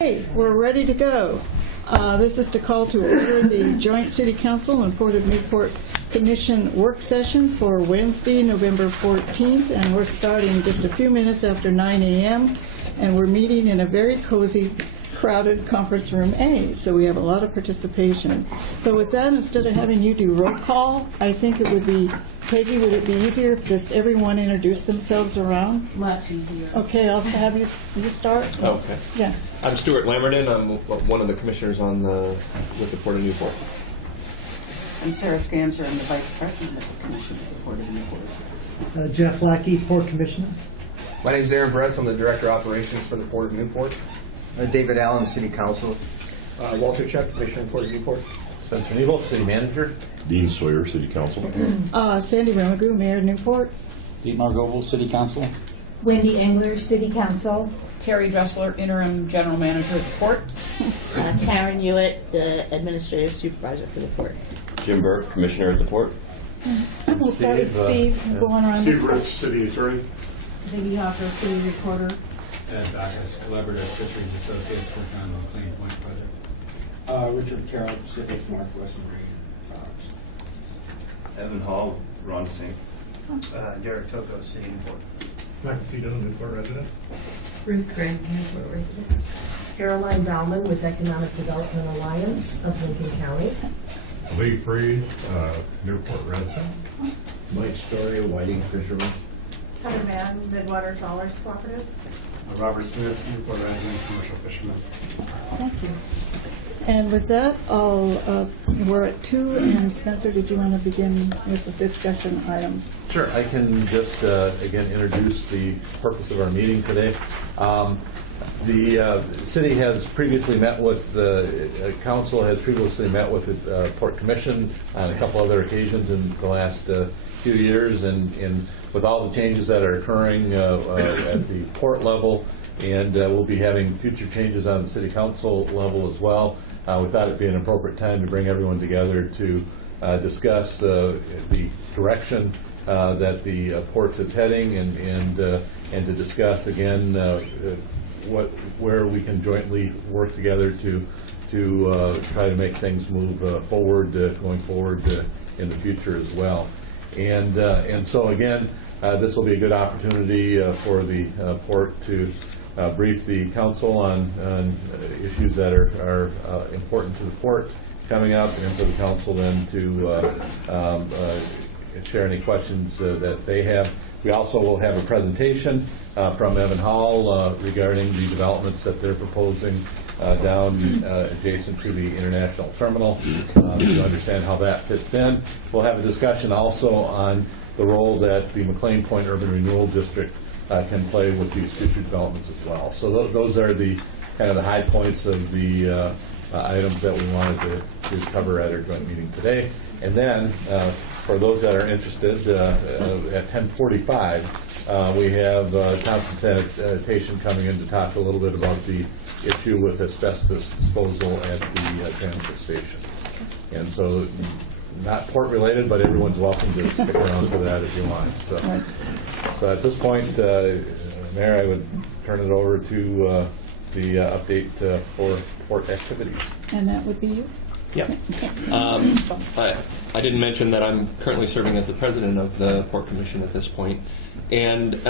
Hey, we're ready to go. This is the call to order the Joint City Council and Port of Newport Commission work session for Wednesday, November 14th, and we're starting just a few minutes after 9 a.m., and we're meeting in a very cozy, crowded conference room A, so we have a lot of participation. So with that, instead of having you do roll call, I think it would be, Peggy, would it be easier if just everyone introduced themselves around? Much easier. Okay, I'll have you start. Okay. Yeah. I'm Stuart Lammerton. I'm one of the commissioners with the Port of Newport. I'm Sarah Scamser. I'm the Vice President of the Commission of the Port of Newport. Jeff Lackey, Port Commissioner. My name is Aaron Bretz. I'm the Director of Operations for the Port of Newport. David Allen, City Council. Walter Chuck, Commissioner of Port of Newport. Spencer Neville, City Manager. Dean Sawyer, City Council. Sandy Ramagu, Mayor of Newport. Dietmar Goebel, City Council. Wendy Engler, City Council. Terry Dressler, Interim General Manager of the Port. Karen Hewitt, the Administrative Supervisor for the Port. Jim Burke, Commissioner at the Port. And we'll start with Steve, going around. Steve Rich, City Attorney. Vicky Hopper, City Recorder. Ed Backus, Collaborative Fisheries Associates, working on the McLean Point project. Richard Carroll, Pacific Northwest Marine. Evan Hall, Ron Sink. Derek Toko, City Newport. Michael C. Dillon, Newport resident. Ruth Grant, Newport resident. Caroline Bauman with Economic Development Alliance of Lincoln County. Lee Freed, Newport resident. Mike Story, Whiting Fisherman. Heather Madden, Midwater Trawlers Cooperative. Robert Smith, Newport resident, commercial fisherman. Thank you. And with that, we're at 2, and Spencer, did you want to begin with the discussion items? Sure. I can just, again, introduce the purpose of our meeting today. The city has previously met with, the council has previously met with the Port Commission on a couple other occasions in the last few years, and with all the changes that are occurring at the port level, and we'll be having future changes on the city council level as well. We thought it'd be an appropriate time to bring everyone together to discuss the direction that the port is heading, and to discuss again where we can jointly work together to try to make things move forward, going forward in the future as well. And so again, this will be a good opportunity for the port to brief the council on issues that are important to the port coming up, and for the council then to share any questions that they have. We also will have a presentation from Evan Hall regarding the developments that they're proposing down adjacent to the international terminal to understand how that fits in. We'll have a discussion also on the role that the McLean Point Urban Renewal District can play with these future developments as well. So those are the kind of the high points of the items that we wanted to cover at our joint meeting today. And then, for those that are interested, at 10:45, we have Thompson Sanitation coming in to talk a little bit about the issue with asbestos disposal at the transfer station. And so, not port related, but everyone's welcome to stick around for that if you want. So at this point, Mayor, I would turn it over to the update for port activities. And that would be you? Yeah. I didn't mention that I'm currently serving as the president of the Port Commission at this point. And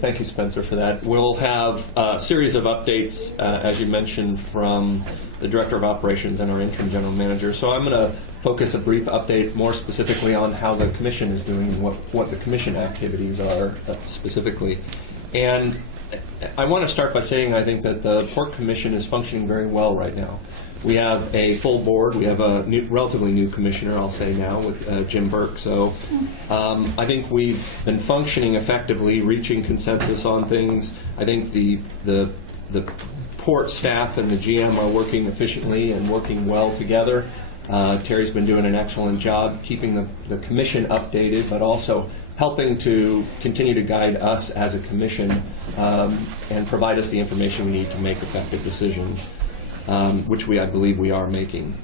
thank you, Spencer, for that. We'll have a series of updates, as you mentioned, from the Director of Operations and our Interim General Manager. So I'm going to focus a brief update more specifically on how the Commission is doing and what the Commission activities are specifically. And I want to start by saying I think that the Port Commission is functioning very well right now. We have a full board. We have a relatively new commissioner, I'll say now, with Jim Burke. So I think we've been functioning effectively, reaching consensus on things. I think the port staff and the GM are working efficiently and working well together. Terry's been doing an excellent job keeping the commission updated, but also helping to continue to guide us as a commission and provide us the information we need to make effective decisions, which I believe we are making.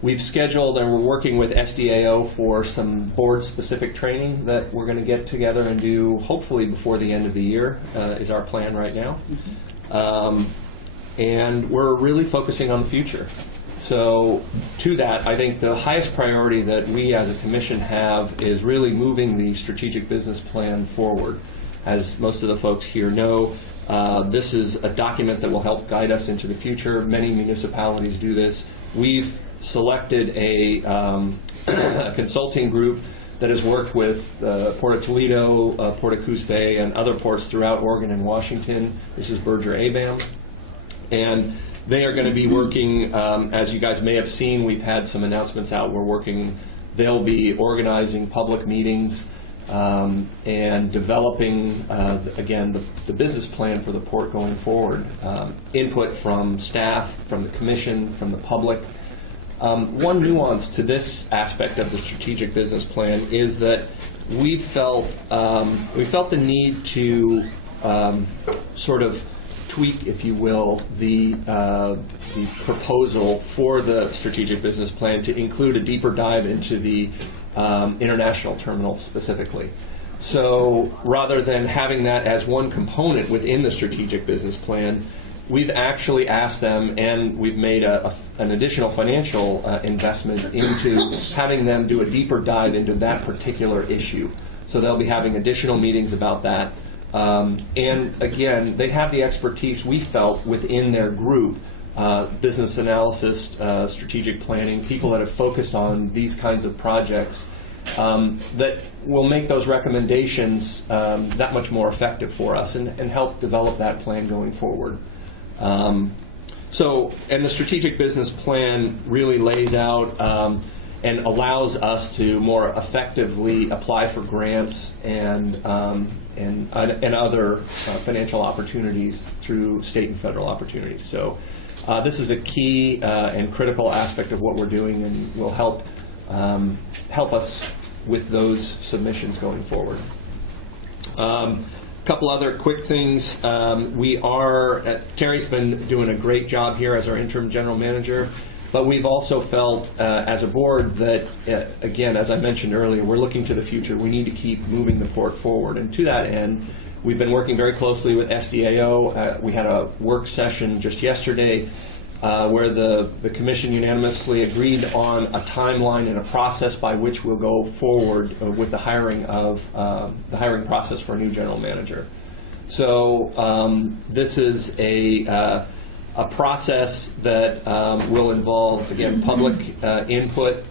We've scheduled and we're working with SDAO for some board-specific training that we're going to get together and do hopefully before the end of the year is our plan right now. And we're really focusing on the future. So to that, I think the highest priority that we as a commission have is really moving the strategic business plan forward. As most of the folks here know, this is a document that will help guide us into the future. Many municipalities do this. We've selected a consulting group that has worked with Port of Toledo, Port of Coos Bay, and other ports throughout Oregon and Washington. This is Berger ABAM. And they are going to be working, as you guys may have seen, we've had some announcements out. They'll be organizing public meetings and developing, again, the business plan for the port going forward. Input from staff, from the commission, from the public. One nuance to this aspect of the strategic business plan is that we felt the need to sort of tweak, if you will, the proposal for the strategic business plan to include a deeper dive into the international terminal specifically. So rather than having that as one component within the strategic business plan, we've actually asked them, and we've made an additional financial investment into having them do a deeper dive into that particular issue. So they'll be having additional meetings about that. And again, they have the expertise, we felt, within their group, business analysis, strategic planning, people that have focused on these kinds of projects, that will make those recommendations that much more effective for us and help develop that plan going forward. And the strategic business plan really lays out and allows us to more effectively apply for grants and other financial opportunities through state and federal opportunities. So this is a key and critical aspect of what we're doing, and will help us with those submissions going forward. Couple other quick things. Terry's been doing a great job here as our interim general manager, but we've also felt as a board that, again, as I mentioned earlier, we're looking to the future. We need to keep moving the port forward. And to that end, we've been working very closely with SDAO. We had a work session just yesterday where the commission unanimously agreed on a timeline and a process by which we'll go forward with the hiring process for a new general manager. So this is a process that will involve, again, public input.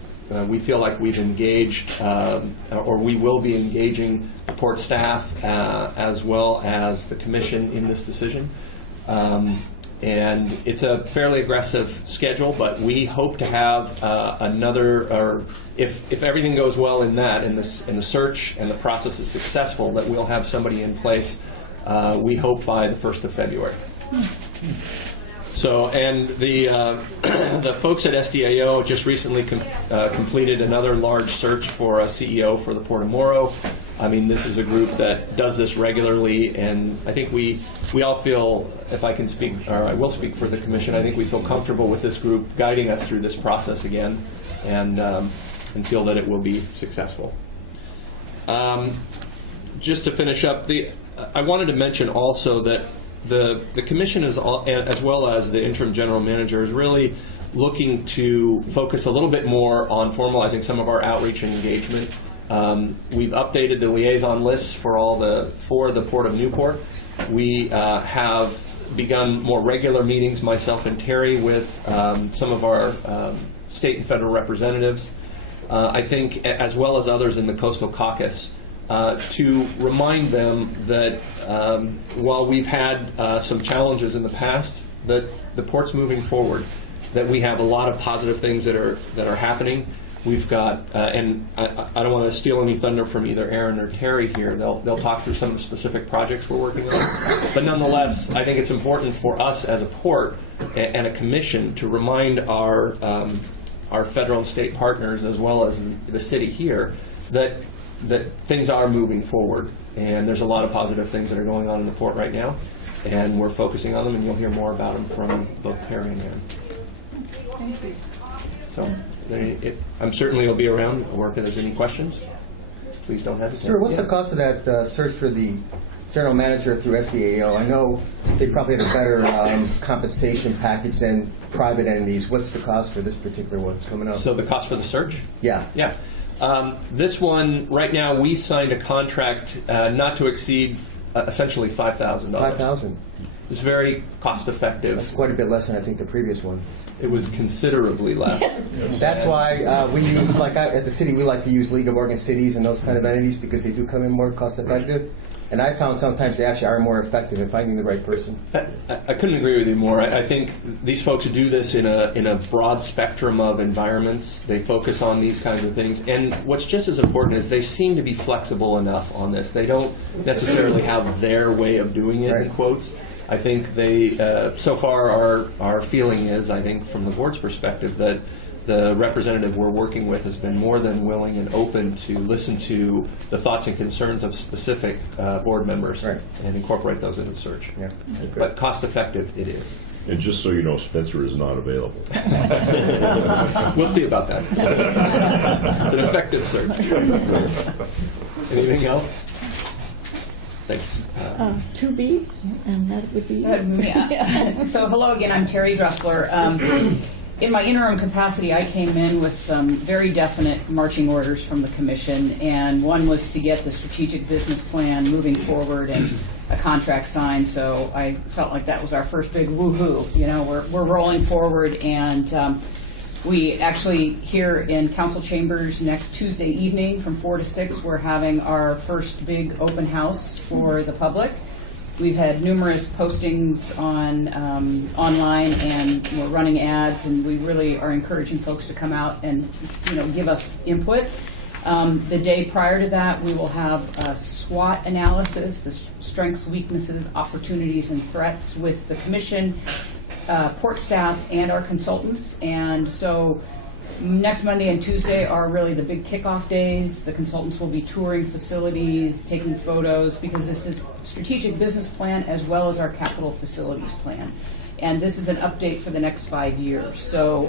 We feel like we've engaged, or we will be engaging the port staff as well as the commission in this decision. And it's a fairly aggressive schedule, but we hope to have if everything goes well in the search and the process is successful, that we'll have somebody in place, we hope by the 1st of February. So, and the folks at SDAO just recently completed another large search for a CEO for the Port of Morrow. I mean, this is a group that does this regularly, and I think we all feel, if I can speak, or I will speak for the commission, I think we feel comfortable with this group guiding us through this process again, and feel that it will be successful. Just to finish up, I wanted to mention also that the commission is, as well as the interim general manager, is really looking to focus a little bit more on formalizing some of our outreach and engagement. We've updated the liaison lists for the Port of Newport. We have begun more regular meetings, myself and Terry, with some of our state and federal representatives, I think, as well as others in the Coastal Caucus, to remind them that while we've had some challenges in the past, that the port's moving forward, that we have a lot of positive things that are happening. We've got, and I don't want to steal any thunder from either Aaron or Terry here. They'll talk through some of the specific projects we're working on. But nonetheless, I think it's important for us as a port and a commission to remind our federal and state partners, as well as the city here, that things are moving forward, and there's a lot of positive things that are going on in the port right now, and we're focusing on them, and you'll hear more about them from both Terry and Aaron. Thank you. So I'm certainly will be around, or if there's any questions, please don't hesitate. Sir, what's the cost of that search for the general manager through SDAO. I know they probably have a better compensation package than private entities. What's the cost for this particular one coming up? So the cost for the search? Yeah. Yeah. This one, right now, we signed a contract not to exceed essentially $5,000. $5,000. It's very cost effective. That's quite a bit less than I think the previous one. It was considerably less. That's why we use, like at the city, we like to use League of Oregon Cities and those kind of entities because they do come in more cost effective. And I found sometimes they actually are more effective in finding the right person. I couldn't agree with you more. I think these folks do this in a broad spectrum of environments. They focus on these kinds of things. And what's just as important is they seem to be flexible enough on this. They don't necessarily have their way of doing it, in quotes. I think they, so far, our feeling is, I think, from the board's perspective, that the representative we're working with has been more than willing and open to listen to the thoughts and concerns of specific board members and incorporate those in the search. Yeah. But cost effective it is. And just so you know, Spencer is not available. We'll see about that. It's an effective search. Anything else? Thanks. 2B, and that would be you. Yeah. So hello again, I'm Terry Dressler. In my interim capacity, I came in with some very definite marching orders from the commission, and one was to get the strategic business plan moving forward and a contract signed. So I felt like that was our first big woohoo. You know, we're rolling forward, and we actually here in council chambers next Tuesday evening from 4 to 6, we're having our first big open house for the public. We've had numerous postings on online, and we're running ads, and we really are encouraging folks to come out and give us input. The day prior to that, we will have a SWOT analysis, the strengths, weaknesses, opportunities, and threats with the commission, port staff, and our consultants. And so next Monday and Tuesday are really the big kickoff days. The consultants will be touring facilities, taking photos, because this is strategic business plan as well as our capital facilities plan. And this is an update for the next 5 years. So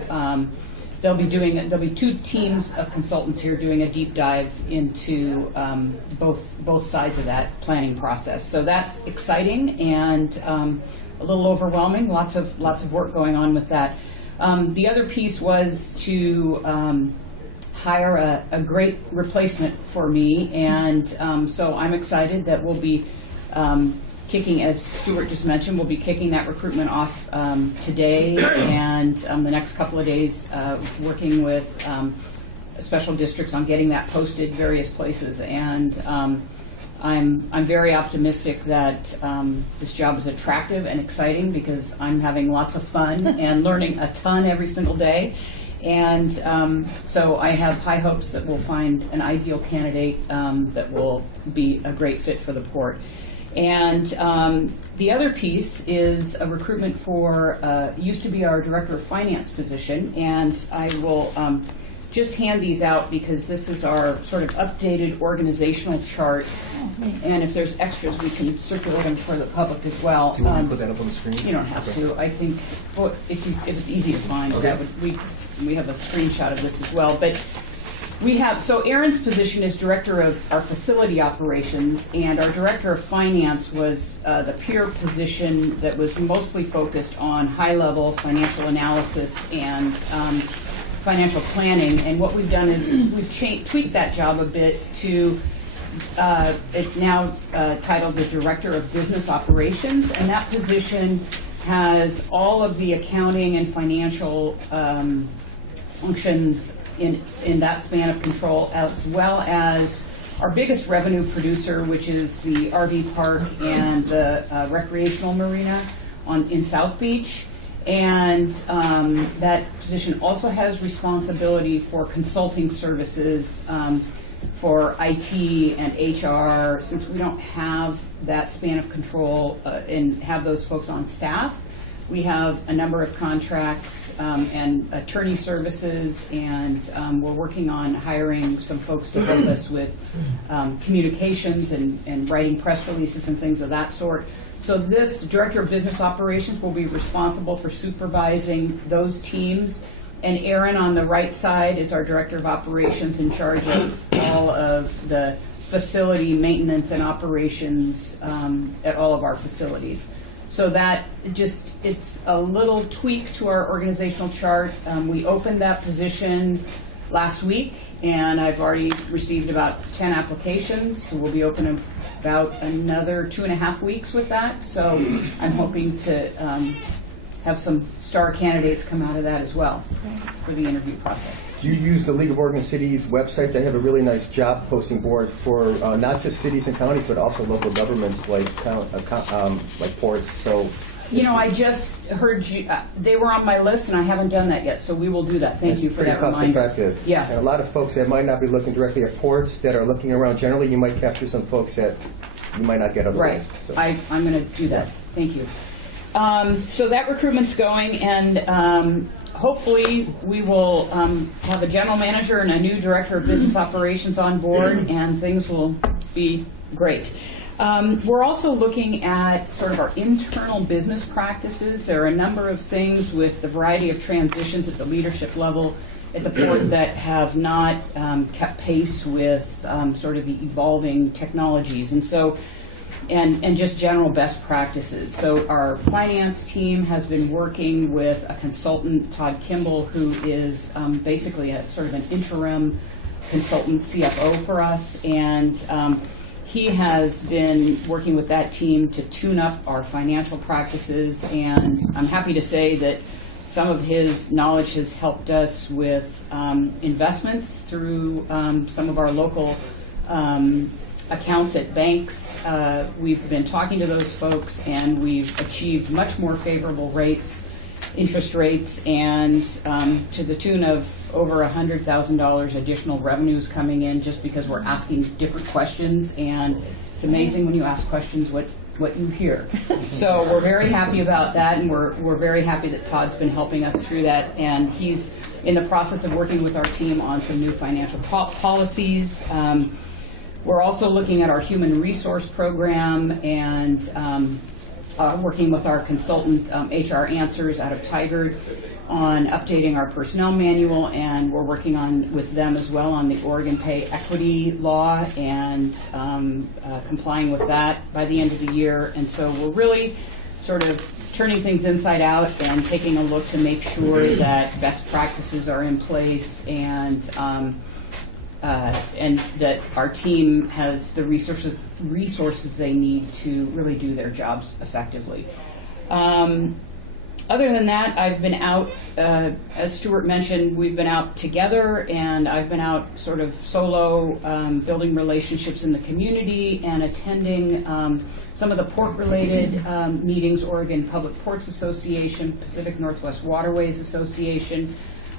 there'll be 2 teams of consultants here doing a deep dive into both sides of that planning process. So that's exciting and a little overwhelming. Lots of work going on with that. The other piece was to hire a great replacement for me, and so I'm excited that we'll be kicking, as Stuart just mentioned, we'll be kicking that recruitment off today, and the next couple of days working with special districts on getting that posted various places. And I'm very optimistic that this job is attractive and exciting because I'm having lots of fun and learning a ton every single day. And so I have high hopes that we'll find an ideal candidate that will be a great fit for the port. And the other piece is a recruitment for, used to be our Director of Finance position, and I will just hand these out because this is our sort of updated organizational chart. And if there's extras, we can circulate them for the public as well. Do you want to put that up on the screen? You don't have to. I think, well, if it's easy to find, that would, we have a screenshot of this as well. But we have, so Erin's position is Director of our facility operations, and our Director of Finance was the peer position that was mostly focused on high-level financial analysis and financial planning. And what we've done is we've tweaked that job a bit to, it's now titled the Director of Business Operations, and that position has all of the accounting and financial functions in that span of control, as well as our biggest revenue producer, which is the RV park and the recreational marina in South Beach. And that position also has responsibility for consulting services for IT and HR. Since we don't have that span of control and have those folks on staff, we have a number of contracts and attorney services, and we're working on hiring some folks to help us with communications and writing press releases and things of that sort. So this Director of Business Operations will be responsible for supervising those teams. And Erin on the right side is our Director of Operations, in charge of all of the facility maintenance and operations at all of our facilities. So that just, it's a little tweak to our organizational chart. We opened that position last week, and I've already received about 10 applications. So we'll be open in about another 2.5 weeks with that. So I'm hoping to have some star candidates come out of that as well for the interview process. Do you use the League of Oregon Cities website? They have a really nice job posting board for not just cities and counties, but also local governments like ports. So, you know, I just heard you. They were on my list, and I haven't done that yet. So we will do that. Thank you for that reminder. It's pretty cost effective. Yeah. And a lot of folks that might not be looking directly at ports that are looking around generally, you might capture some folks that you might not get otherwise. Right. So. I'm going to do that. Thank you. So that recruitment's going, and hopefully we will have a general manager and a new director of business operations on board, and things will be great. We're also looking at sort of our internal business practices. There are a number of things with the variety of transitions at the leadership level at the port that have not kept pace with sort of the evolving technologies. And so, and just general best practices. So our finance team has been working with a consultant, Todd Kimball, who is basically a sort of an interim consultant CFO for us, and he has been working with that team to tune up our financial practices, and I'm happy to say that some of his knowledge has helped us with investments through some of our local accounts at banks. We've been talking to those folks, and we've achieved much more favorable rates, interest rates, and to the tune of over $100,000 additional revenues coming in just because we're asking different questions. And it's amazing when you ask questions what you hear. So we're very happy about that, and we're very happy that Todd's been helping us through that, and he's in the process of working with our team on some new financial policies. We're also looking at our human resource program and working with our consultant, HR Answers out of Tigard, on updating our personnel manual, and we're working on with them as well on the Oregon Pay Equity Law and complying with that by the end of the year. And so we're really sort of turning things inside out and taking a look to make sure that best practices are in place, and that our team has the resources they need to really do their jobs effectively. Other than that, I've been out, as Stuart mentioned, we've been out together, and I've been out sort of solo, building relationships in the community and attending some of the port-related meetings, Oregon Public Ports Association, Pacific Northwest Waterways Association.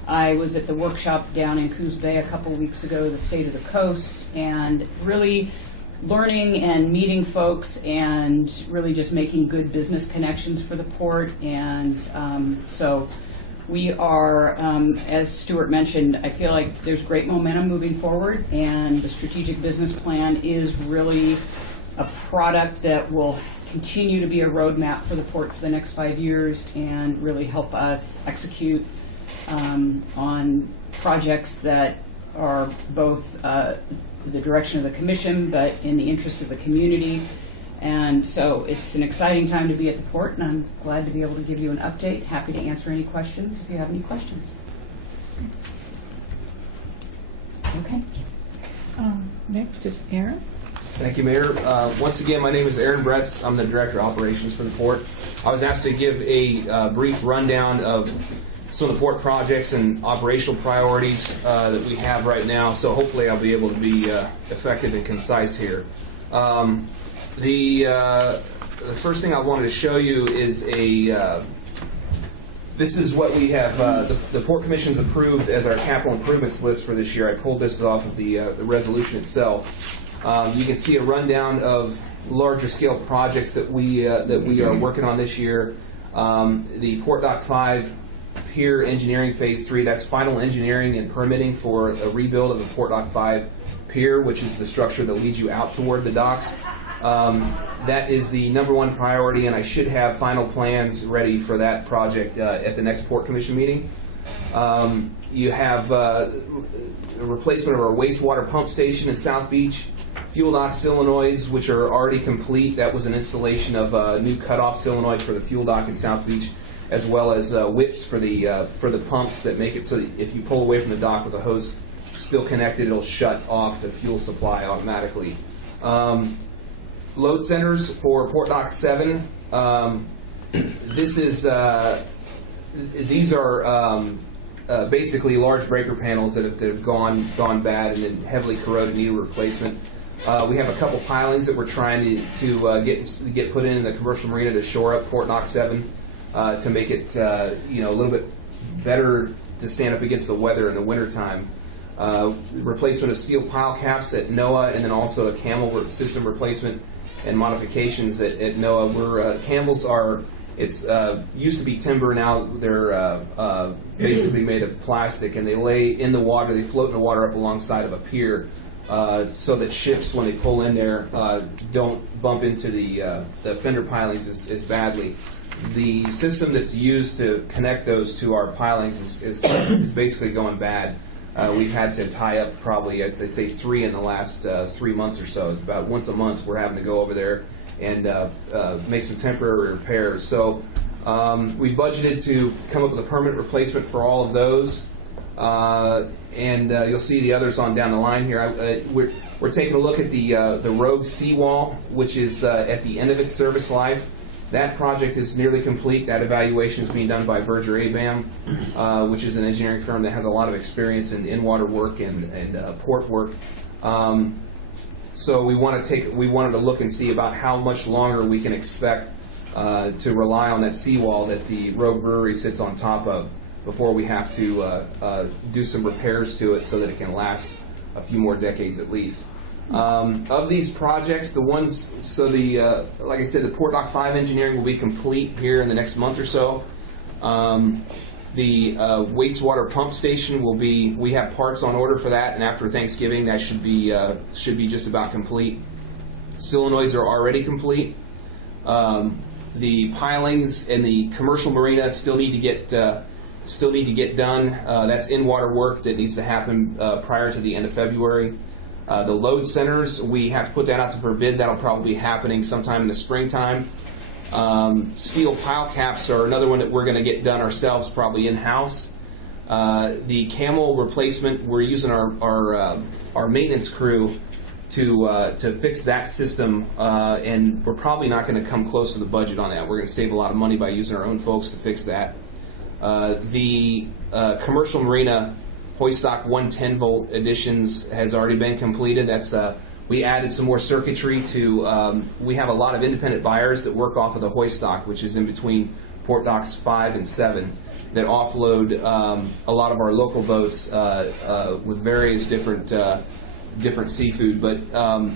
I was at the workshop down in Coos Bay a couple weeks ago, the State of the Coast, and really learning and meeting folks and really just making good business connections for the port. And so we are, as Stuart mentioned, I feel like there's great momentum moving forward, and the strategic business plan is really a product that will continue to be a roadmap for the port for the next 5 years and really help us execute on projects that are both the direction of the commission, but in the interest of the community. And so it's an exciting time to be at the port, and I'm glad to be able to give you an update. Happy to answer any questions if you have any questions. Okay. Next is Aaron. Thank you, Mayor. Once again, my name is Aaron Bretz. I'm the Director of Operations for the port. I was asked to give a brief rundown of some of the port projects and operational priorities that we have right now, so hopefully I'll be able to be effective and concise here. The first thing I wanted to show you is this is what we have, the Port Commission's approved as our capital improvements list for this year. I pulled this off of the resolution itself. You can see a rundown of larger scale projects that we are working on this year. The Port Dock 5 Pier Engineering Phase 3, that's final engineering and permitting for a rebuild of the Port Dock 5 Pier, which is the structure that leads you out toward the docks. That is the #1 priority, and I should have final plans ready for that project at the next Port Commission meeting. You have a replacement of our wastewater pump station in South Beach, fuel dock solenoids, which are already complete. That was an installation of a new cutoff solenoid for the fuel dock in South Beach, as well as whips for the pumps that make it so that if you pull away from the dock with a hose still connected, it'll shut off the fuel supply automatically. Load centers for Port Dock 7. These are basically large breaker panels that have gone bad and then heavily corroded, need a replacement. We have a couple pilings that we're trying to get put in the commercial marina to shore up Port Dock 7 to make it a little bit better to stand up against the weather in the wintertime. Replacement of steel pile caps at NOAA, and then also a camel system replacement and modifications at NOAA. Camels are, it's used to be timber, now they're basically made of plastic, and they lay in the water, they float in the water up alongside of a pier so that ships, when they pull in there, don't bump into the fender pilings as badly. The system that's used to connect those to our pilings is basically going bad. We've had to tie up probably, I'd say 3 in the last 3 months or so. It's about once a month we're having to go over there and make some temporary repairs. So we budgeted to come up with a permanent replacement for all of those. And you'll see the others on down the line here. We're taking a look at the rogue seawall, which is at the end of its service life. That project is nearly complete. That evaluation is being done by Berger ABAM, which is an engineering firm that has a lot of experience in in-water work and port work. So we wanted to look and see about how much longer we can expect to rely on that seawall that the Rogue Brewery sits on top of before we have to do some repairs to it so that it can last a few more decades at least. Of these projects, the ones, like I said, the Port Dock 5 engineering will be complete here in the next month or so. The wastewater pump station will be, we have parts on order for that, and after Thanksgiving that should be just about complete. Solenoids are already complete. The pilings and the commercial marina still need to get done. That's in-water work that needs to happen prior to the end of February. The load centers, we have to put that out for bid. That'll probably be happening sometime in the springtime. Steel pile caps are another one that we're going to get done ourselves, probably in-house. The camel replacement, we're using our maintenance crew to fix that system, and we're probably not going to come close to the budget on that. We're going to save a lot of money by using our own folks to fix that. The commercial marina hoist dock 110-volt additions has already been completed. That's we added some more circuitry to. We have a lot of independent buyers that work off of the hoist dock, which is in between Port Docks 5 and 7, that offload a lot of our local boats with various different seafood. But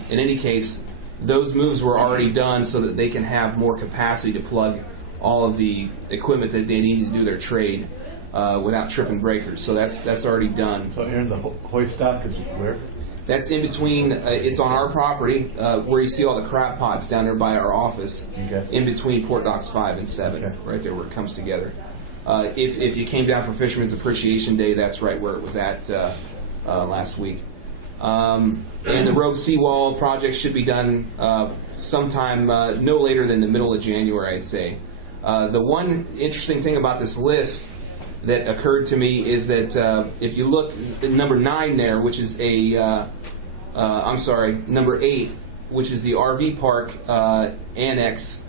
in any case, those moves were already done so that they can have more capacity to plug all of the equipment that they need to do their trade without tripping breakers. So that's already done. So Aaron, the hoist dock is where? That's in between, it's on our property, where you see all the crab pots down there by our office, okay. In between Port Docks 5 and 7, okay. Right there where it comes together. If you came down for Fisherman's Appreciation Day, that's right where it was at last week. And the Rogue Seawall project should be done sometime no later than the middle of January, I'd say. The one interesting thing about this list that occurred to me is that if you look at number 9 there, which is number 8, which is the RV park annex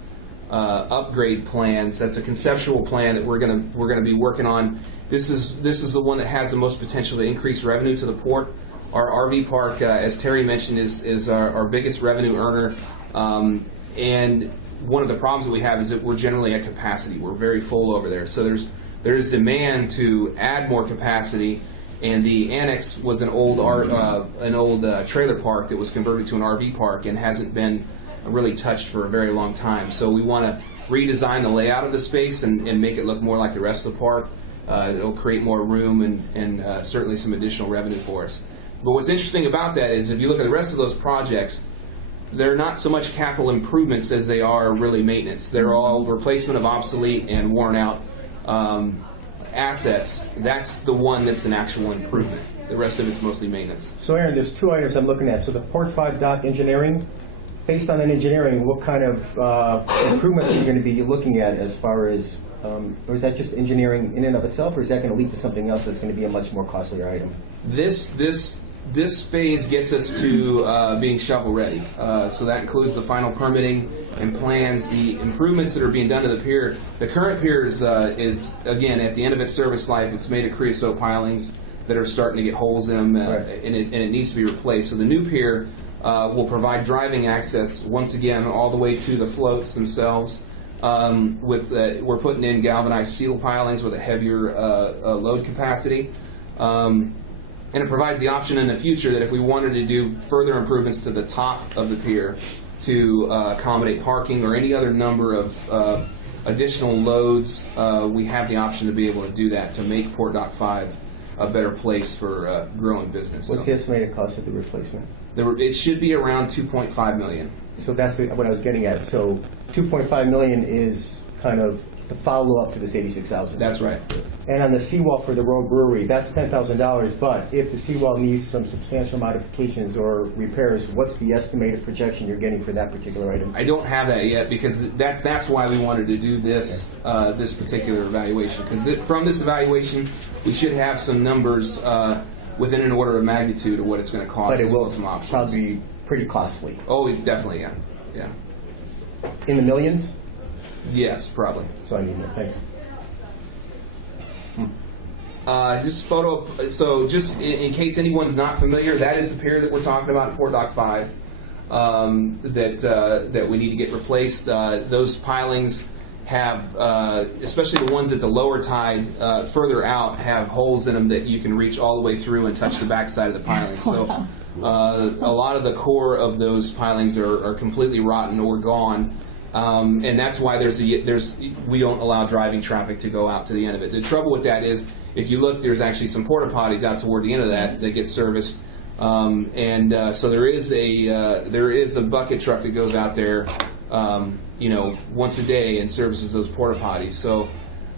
upgrade plans. That's a conceptual plan that we're gonna be working on. This is the one that has the most potential to increase revenue to the port. Our RV park, as Terry mentioned, is our biggest revenue earner, and one of the problems that we have is that we're generally at capacity. We're very full over there, so there's demand to add more capacity, and the annex was an old trailer park that was converted to an RV park and hasn't been really touched for a very long time. So we want to redesign the layout of the space and make it look more like the rest of the park. It'll create more room and certainly some additional revenue for us. But what's interesting about that is if you look at the rest of those projects, they're not so much capital improvements as they are really maintenance. They're all replacement of obsolete and worn out assets, that's the one that's an actual improvement. The rest of it's mostly maintenance. So Aaron, there's two items I'm looking at. So the Port 5 dock engineering, based on that engineering, what kind of improvements are you going to be looking at as far as, or is that just engineering in and of itself, or is that going to lead to something else that's going to be a much more costlier item? This phase gets us to being shovel ready. So that includes the final permitting and plans, the improvements that are being done to the pier. The current pier is again, at the end of its service life. It's made of creosote pilings that are starting to get holes in them, and it needs to be replaced. So the new pier will provide driving access, once again, all the way to the floats themselves. We're putting in galvanized steel pilings with a heavier load capacity. And it provides the option in the future that if we wanted to do further improvements to the top of the pier to accommodate parking or any other number of additional loads, we have the option to be able to do that to make Port Dock 5 a better place for growing business. What's the estimated cost of the replacement? It should be around $2.5 million. So that's what I was getting at. So $2.5 million is kind of the follow-up to this $86,000. That's right. And on the seawall for the Road Brewery, that's $10,000, but if the seawall needs some substantial modifications or repairs, what's the estimated projection you're getting for that particular item? I don't have that yet, because that's why we wanted to do this this particular evaluation. Because from this evaluation, we should have some numbers within an order of magnitude of what it's going to cost, But it as will well as some options. probably be pretty costly. Oh, definitely, yeah. Yeah. In the millions? Yes, probably. So I need that. Thanks. This photo, so just in case anyone's not familiar, that is the pier that we're talking about in Port Dock 5 that we need to get replaced. Those pilings have, especially the ones at the lower tide, further out, have holes in them that you can reach all the way through and touch the backside of the piling. So a lot of the core of those pilings are completely rotten or gone. And that's why we don't allow driving traffic to go out to the end of it. The trouble with that is, if you look, there's actually some porta potties out toward the end of that get serviced, so there is a bucket truck that goes out there, once a day and services those porta potties. So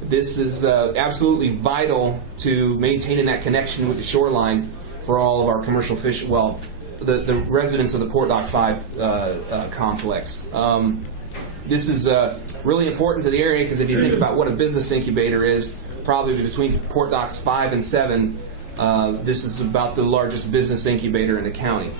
this is absolutely vital to maintaining that connection with the shoreline for all of our commercial fish. Well, the residents of the Port Dock 5 complex. This is really important to the area, because if you think about what a business incubator is, probably between Port Docks 5 and 7, this is about the largest business incubator in the county.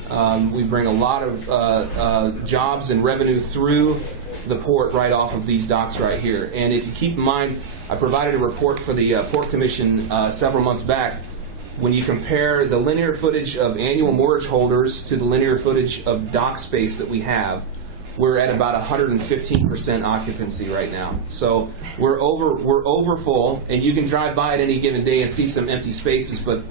We bring a lot of jobs and revenue through the port right off of these docks right here. And if you keep in mind, I provided a report for the Port Commission several months back. When you compare the linear footage of annual mortgage holders to the linear footage of dock space that we have, we're at about 115% occupancy right now. So we're over full, and you can drive by at any given day and see some empty spaces, but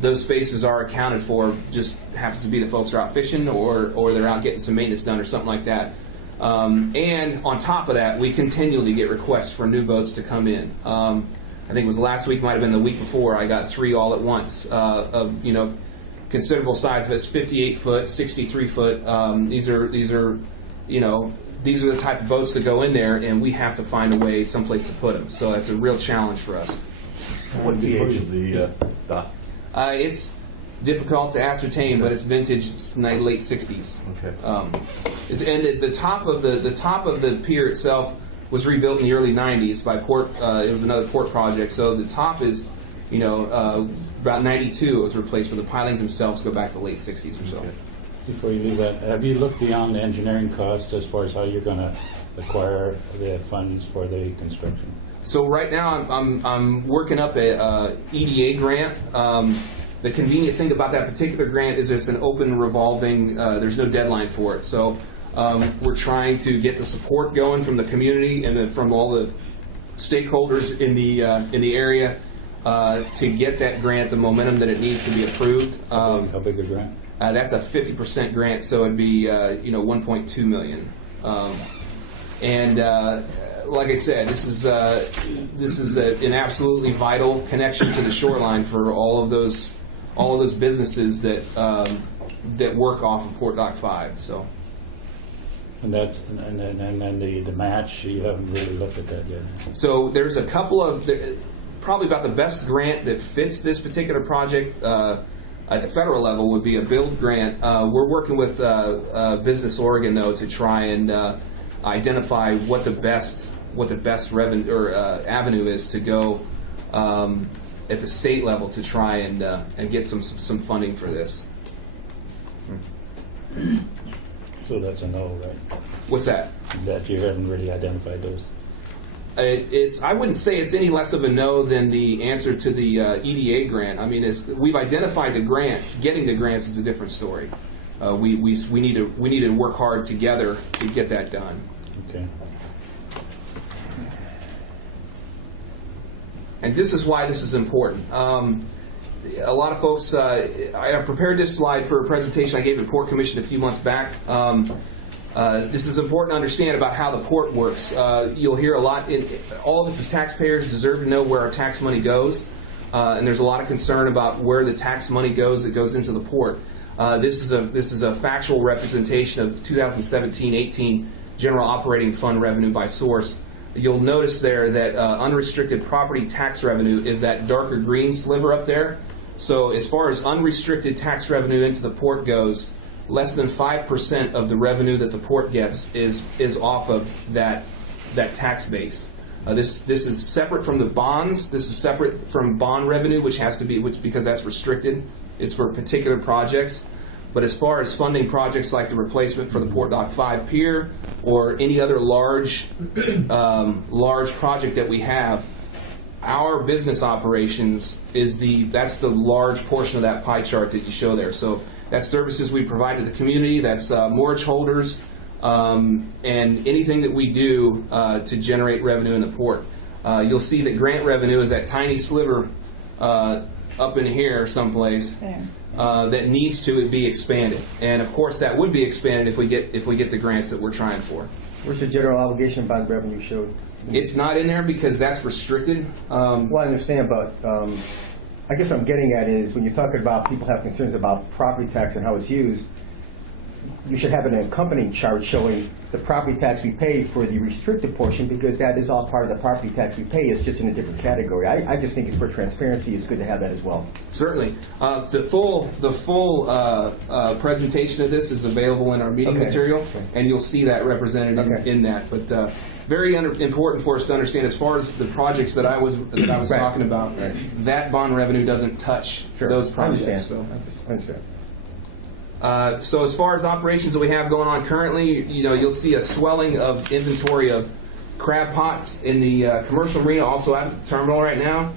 those spaces are accounted for. Just happens to be the folks are out fishing, or they're out getting some maintenance done or something like that. And on top of that, we continually get requests for new boats to come in. I think it was last week, might have been the week before, I got 3 all at once of considerable size. But it's 58 foot, 63 foot. These are the type of boats that go in there, and we have to find a way, someplace to put them. So that's a real challenge for us. What's the age of the dock? It's difficult to ascertain, but it's vintage. It's late 60s. Okay. And the top of the pier itself was rebuilt in the early 90s by Port. It was another port project. So the top is, about 92. It was replaced, but the pilings themselves go back to late 60s or so. Okay. Before you leave that, have you looked beyond the engineering cost as far as how you're going to acquire the funds for the construction? So right now I'm working up a EDA grant. The convenient thing about that particular grant is it's an open revolving, there's no deadline for it. So we're trying to get the support going from the community and from all the stakeholders in the area to get that grant the momentum that it needs to be approved. How big a grant? That's a 50% grant, so it'd be $1.2 million. Like I said, this is an absolutely vital connection to the shoreline for all of those businesses that work off of Port Dock 5. So. And then the match, you haven't really looked at that yet. So there's a couple of probably about the best grant that fits this particular project at the federal level would be a build grant. We're working with Business Oregon though to try and identify what the best revenue or avenue is to go at the state level to try and get some funding for this. So that's a no, right? What's that? That you haven't really identified those. I wouldn't say it's any less of a no than the answer to the EDA grant. I mean, we've identified the grants. Getting the grants is a different story. We need to work hard together to get that done. Okay. And this is why this is important. A lot of folks, I prepared this slide for a presentation I gave the Port Commission a few months back. This is important to understand about how the port works. You'll hear a lot. All of us as taxpayers deserve to know where our tax money goes, and there's a lot of concern about where the tax money goes that goes into the port. This is a factual representation of 2017-18 general operating fund revenue by source. You'll notice there that unrestricted property tax revenue is that darker green sliver up there. So as far as unrestricted tax revenue into the port goes, less than 5% of the revenue that the port gets is off of that tax base. This is separate from the bonds. This is separate from bond revenue, which because that's restricted. It's for particular projects. But as far as funding projects like the replacement for the Port Dock 5 pier or any other large project that we have, our business operations that's the large portion of that pie chart that you show there. So that's services we provide to the community, that's mortgage holders, and anything that we do to generate revenue in the port. You'll see that grant revenue is that tiny sliver up in here someplace that needs to be expanded. And of course that would be expanded if we get the grants that we're trying for. Where's the general obligation bond revenue showed? It's not in there because that's restricted. Well, I understand, but I guess what I'm getting at is when you're talking about people have concerns about property tax and how it's used, you should have an accompanying chart showing the property tax we pay for the restricted portion, because that is all part of the property tax we pay. It's just in a different category. I just think for transparency, it's good to have that as well. Certainly. The full presentation of this is available in our meeting material, and you'll see that represented in that. But very important for us to understand, as far as the projects that I was talking about, that bond revenue doesn't touch those projects. I understand. So as far as operations that we have going on currently, you'll see a swelling of inventory of crab pots in the commercial marina, also out at the terminal right now.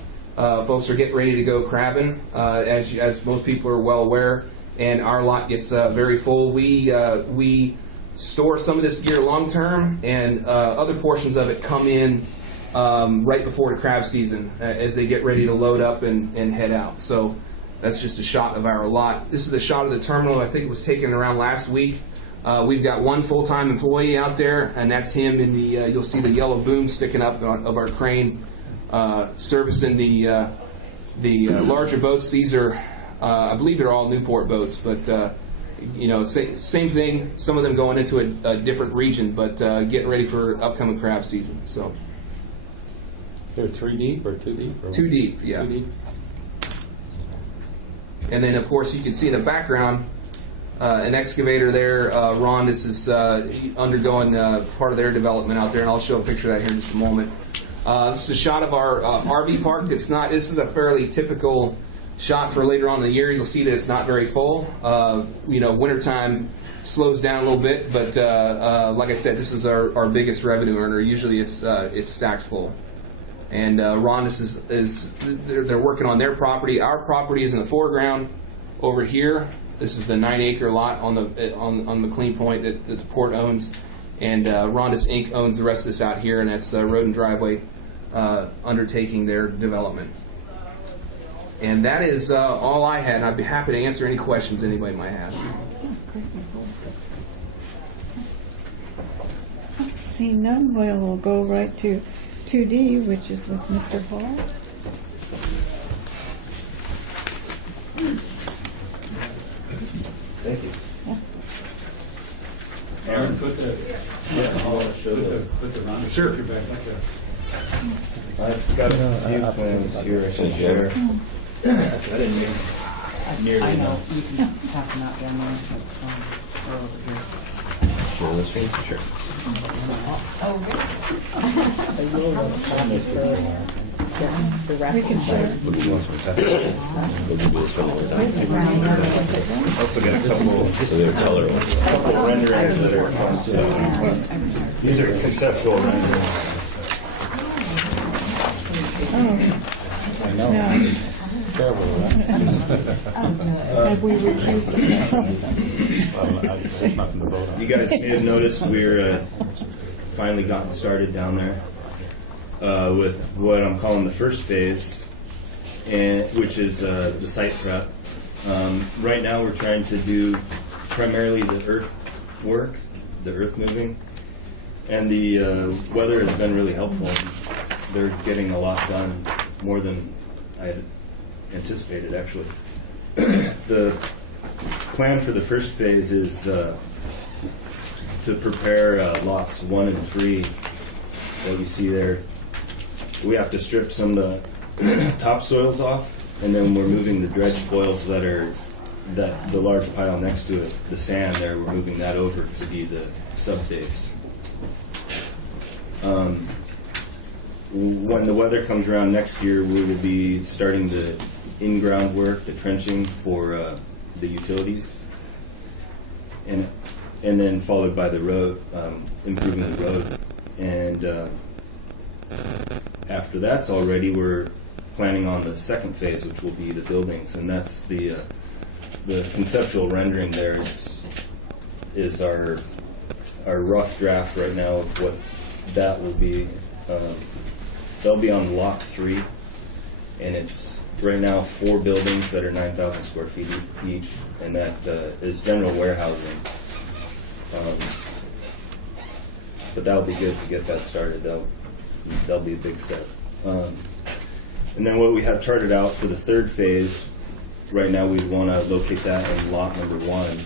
Folks are getting ready to go crabbing, as most people are well aware, and our lot gets very full. We store some of this gear long term, and other portions of it come in right before the crab season as they get ready to load up and head out. So that's just a shot of our lot. This is a shot of the terminal. I think it was taken around last week. We've got one full-time employee out there, and that's him in the, you'll see the yellow boom sticking up of our crane, servicing the larger boats. These are, I believe they're all Newport boats, but same thing. Some of them going into a different region, but getting ready for upcoming crab season. So they're 3 deep or 2 deep? Or 2 deep, yeah. 2 deep. And then, of course, you can see in the background an excavator there. Ron, this is undergoing part of their development out there, and I'll show a picture of that here in just a moment. This is a shot of our RV park. This is a fairly typical shot for later on in the year. You'll see that it's not very full. Wintertime slows down a little bit, but like I said, this is our biggest revenue earner. Usually it's stacked full. And Ron, this is they're working on their property. Our property is in the foreground over here. This is the 9-acre lot on McLean Point that the port owns, and Rondis Inc. owns the rest of this out here, and that's Road and Driveway undertaking their development. And that is all I had, and I'd be happy to answer any questions anybody might have. See none, we'll go right to 2D, which is with Mr. Hall. Thank you. Aaron, put the Rhonda picture back up there. It's got a few plans here I can share. I didn't mean nearly I know, enough. you can pass them out down there, that's fine. Or over here. Share this one? Sure. We can share. Also got a couple renderings that are these are conceptual renderings. I know. Have we refused You guys may have noticed we're finally gotten started down there with what I'm calling the first phase, which is the site prep. Right now we're trying to do primarily the earth work, the earth moving, and the weather has been really helpful. They're getting a lot done, more than I had anticipated, actually. The plan for the first phase is to prepare lots 1 and 3 that you see there. We have to strip some of the topsoils off, and then we're moving the dredge foils the large pile next to it, the sand there, we're moving that over to be the sub-base. When the weather comes around next year, we will be starting the in-ground work, the trenching for the utilities, and then followed by the road, improving the road. And after that's all ready, we're planning on the second phase, which will be the buildings, and that's the conceptual rendering there is our rough draft right now of what that will be. They'll be on lot 3, and it's right now 4 buildings that are 9,000 square feet each, and that is general warehousing. But that'll be good to get that started. That'll be a big step. And then what we have charted out for the third phase, right now we'd want to locate that in lot number 1,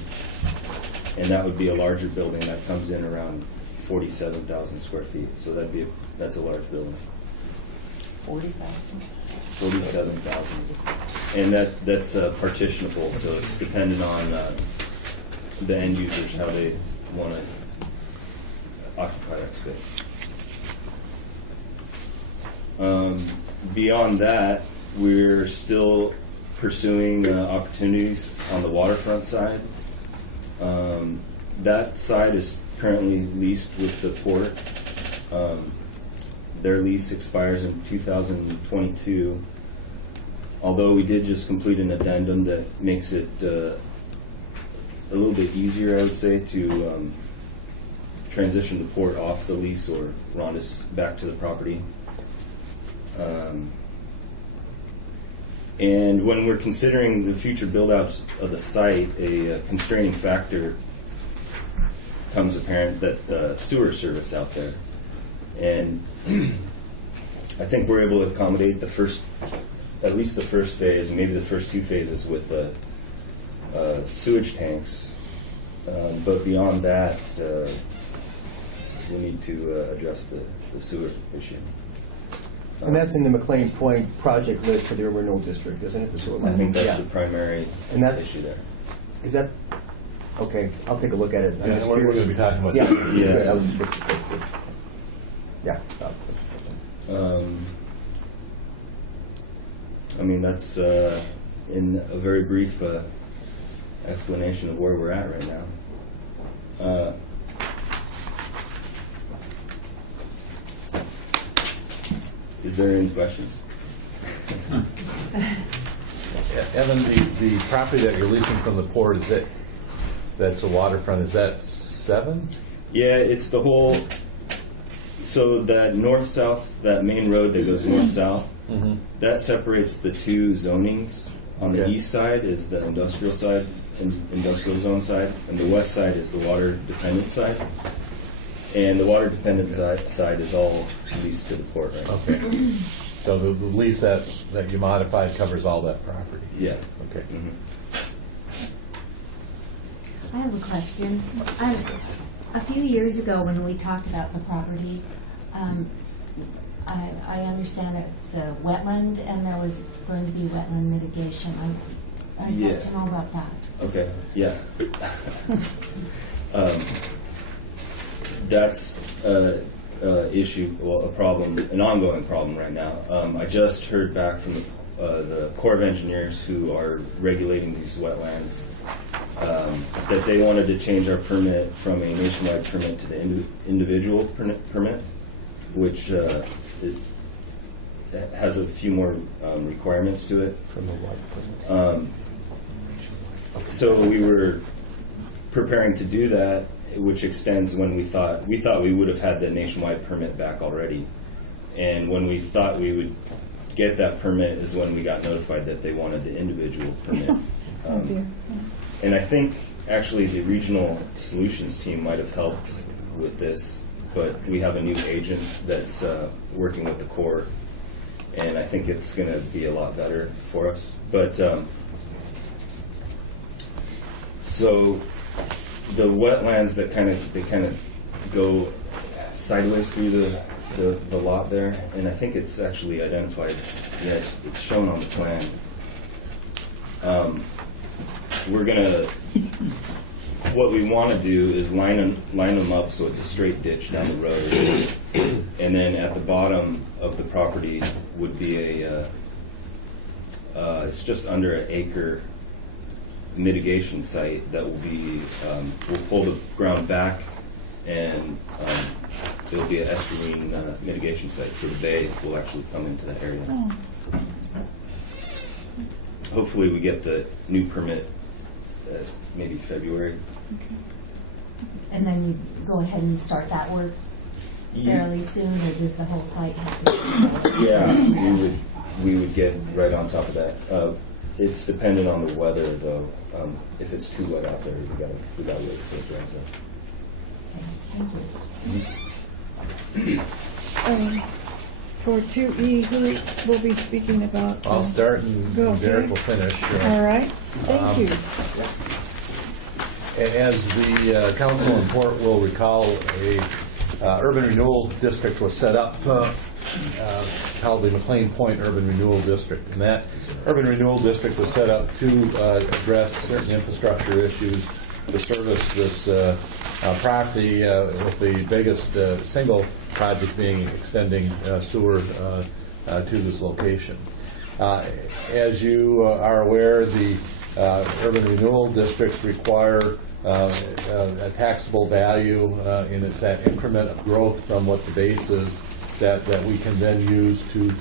and that would be a larger building that comes in around 47,000 square feet. So that's a large building. 47,000. And that's partitionable, so it's dependent on the end users, how they want to occupy that space. Beyond that, we're still pursuing opportunities on the waterfront side. That side is currently leased with the port. Their lease expires in 2022. Although we did just complete an addendum that makes it a little bit easier, I would say, to transition the port off the lease or Rondis back to the property. And when we're considering the future build-outs of the site, a constraining factor comes apparent that sewer service out there. And I think we're able to accommodate at least the first phase, and maybe the first 2 phases with sewage tanks. But beyond that, we need to address the sewer issue. And that's in the McLean Point project list for the urban renewal district, isn't it? The sewer line? I think that's the primary issue there. Is that, okay, I'll take a look at it. I'm just We're curious. going to be talking about Yeah. that. Yes. Good. Yeah. I mean, that's in a very brief explanation of where we're at right now. Is there any questions? Evan, the property that you're leasing from the port, that's a waterfront, is that 7? Yeah, it's the whole, so that north-south, that main road that goes north-south, that separates the 2 zonings. On the east side is the industrial side, industrial zone side, and the west side is the water-dependent side. And the water-dependent side is all leased to the port right now. Okay. So the lease that you modified covers all that property? Yeah. Okay. I have a question. A few years ago when we talked about the property, I understand it's a wetland, and there was going to be wetland mitigation. I'd Yeah. like to know about that. Okay, yeah. That's issue, well, a problem, an ongoing problem right now. I just heard back from the Corps of Engineers who are regulating these wetlands that they wanted to change our permit from a nationwide permit to the individual permit, which it has a few more requirements to it. From the what permit? So we were preparing to do that, which extends when we thought we would have had the nationwide permit back already, and when we thought we would get that permit is when we got notified that they wanted the individual permit. Oh dear. And I think actually the regional solutions team might have helped with this, but we have a new agent that's working with the Corps, and I think it's going to be a lot better for us. But so the wetlands that kind of go sideways through the lot there, and I think it's actually identified. Yeah, it's shown on the plan. We're gonna. What we want to do is line them up so it's a straight ditch down the road, and then at the bottom of the property would be it's just under an acre mitigation site that will be, we'll pull the ground back, and it'll be an estuarine mitigation site, so the bay will actually come into that area. Oh. Hopefully we get the new permit maybe February. And then you go ahead and start that work fairly soon, or does the whole site have to? Yeah, we would get right on top of that. It's dependent on the weather, though. If it's too wet out there, we gotta wait till it dries up. Thank you. For 2E, who will be speaking about? I'll start and Go, okay. Derek will finish. All right. Thank you. As the council in Port will recall, a urban renewal district was set up called the McLean Point Urban Renewal District. And that urban renewal district was set up to address certain infrastructure issues to service this property, with the biggest single project being extending sewer to this location. As you are aware, the urban renewal districts require a taxable value in its that increment of growth from what the base is that we can then use to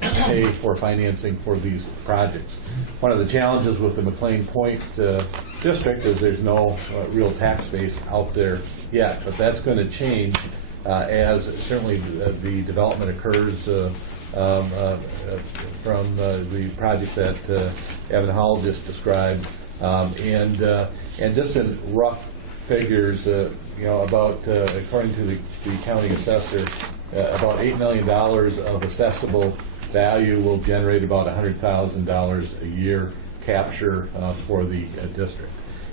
pay for financing for these projects. One of the challenges with the McLean Point district is there's no real tax base out there yet, but that's going to change as certainly the development occurs from the project that Evan Howell just described, and just in rough figures, about according to the county assessor, about $8 million of assessable value will generate about $100,000 a year capture for the district.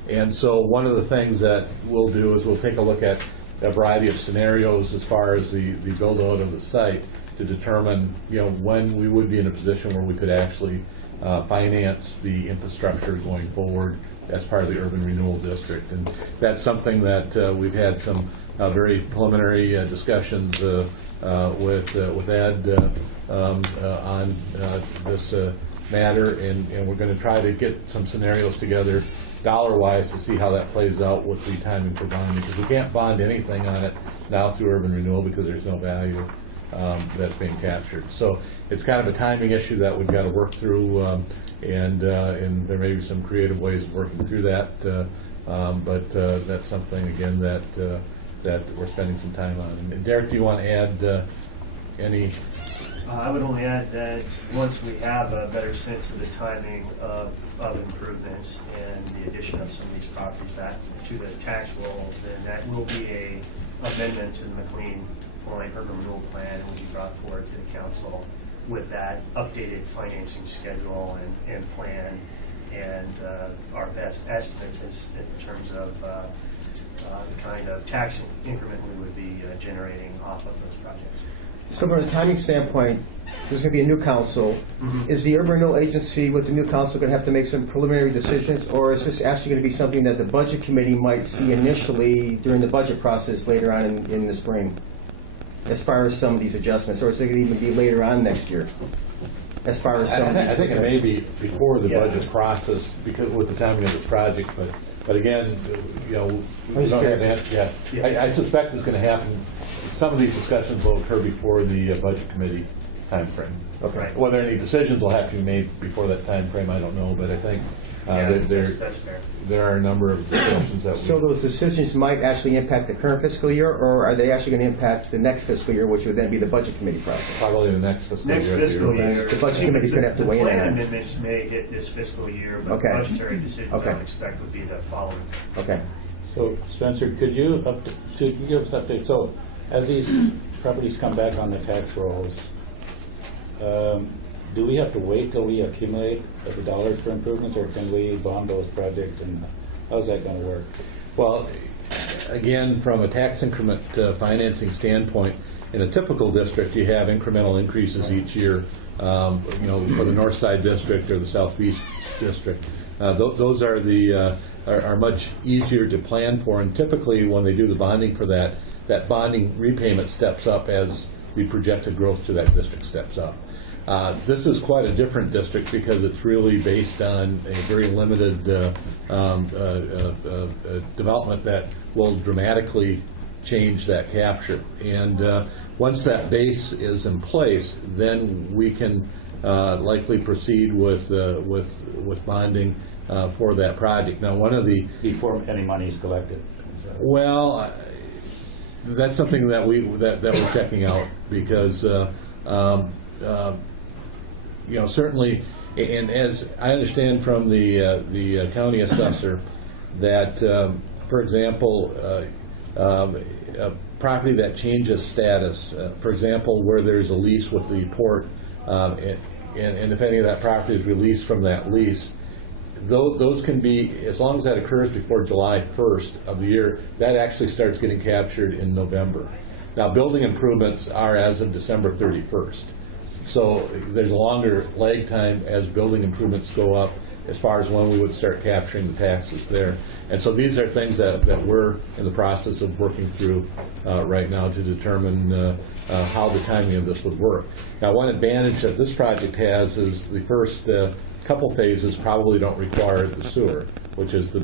And so one of the things that we'll do is we'll take a look at a variety of scenarios as far as the build out of the site to determine when we would be in a position where we could actually finance the infrastructure going forward as part of the urban renewal district. And that's something that we've had some very preliminary discussions with Ed on this matter, and we're going to try to get some scenarios together dollar-wise to see how that plays out with the timing for bonding, because we can't bond anything on it now through urban renewal because there's no value that's being captured. So it's kind of a timing issue that we've got to work through, and there may be some creative ways of working through that, but that's something, again, that we're spending some time on. And Derek, do you want to add any? I would only add that once we have a better sense of the timing of improvements and the addition of some of these properties back to the tax rolls, then that will be a amendment to the McLean Point Urban Renewal Plan, and will be brought forward to the council with that updated financing schedule and plan, and our best estimates in terms of the kind of tax increment we would be generating off of those projects. So from a timing standpoint, there's going to be a new council. Is the urban renewal agency with the new council going to have to make some preliminary decisions, or is this actually going to be something that the budget committee might see initially during the budget process later on in the spring, as far as some of these adjustments, or is it going to even be later on next year? As far as some of these, I think it may be before the Yeah. budget process because with the timing of this project, but again, you know, I'm we just don't have curious. that yet. I suspect it's going to happen. Some of these discussions will occur before the budget committee timeframe. Okay. Whether any decisions will have to be made before that timeframe, I don't know, but I think That's fair. there are a number of discussions that So those decisions might actually impact the current fiscal year, or are they actually going to impact the next fiscal year, which would then be the budget committee process? probably the next fiscal Next year. fiscal year. The budget committee's going to have to weigh in The on plan it. amendments may hit this fiscal year, but Okay. budgetary decisions I Okay. would expect would be the following. Okay. So Spencer, could you give us an update? So as these properties come back on the tax rolls, do we have to wait till we accumulate the dollars for improvements, or can we bond those projects, and how's that going to work? Well, again, from a tax increment financing standpoint, in a typical district, you have incremental increases each year. You know, for the North Side District or the Southeast District, those are are much easier to plan for. And typically, when they do the bonding for that, that bonding repayment steps up as the projected growth to that district steps up. This is quite a different district because it's really based on a very limited development that will dramatically change that capture. And once that base is in place, then we can likely proceed with bonding for that project. Now, one of the Before any money is collected. well, that's something that we're checking out because you know, certainly, and as I understand from the county assessor, that for example, a property that changes status, for example, where there's a lease with the port, and if any of that property is released from that lease, those can be, as long as that occurs before July 1st of the year, that actually starts getting captured in November. Now, building improvements are as of December 31st. So there's a longer lag time as building improvements go up as far as when we would start capturing the taxes there. And so these are things that we're in the process of working through right now to determine how the timing of this would work. Now, one advantage that this project has is the first couple phases probably don't require the sewer, which is the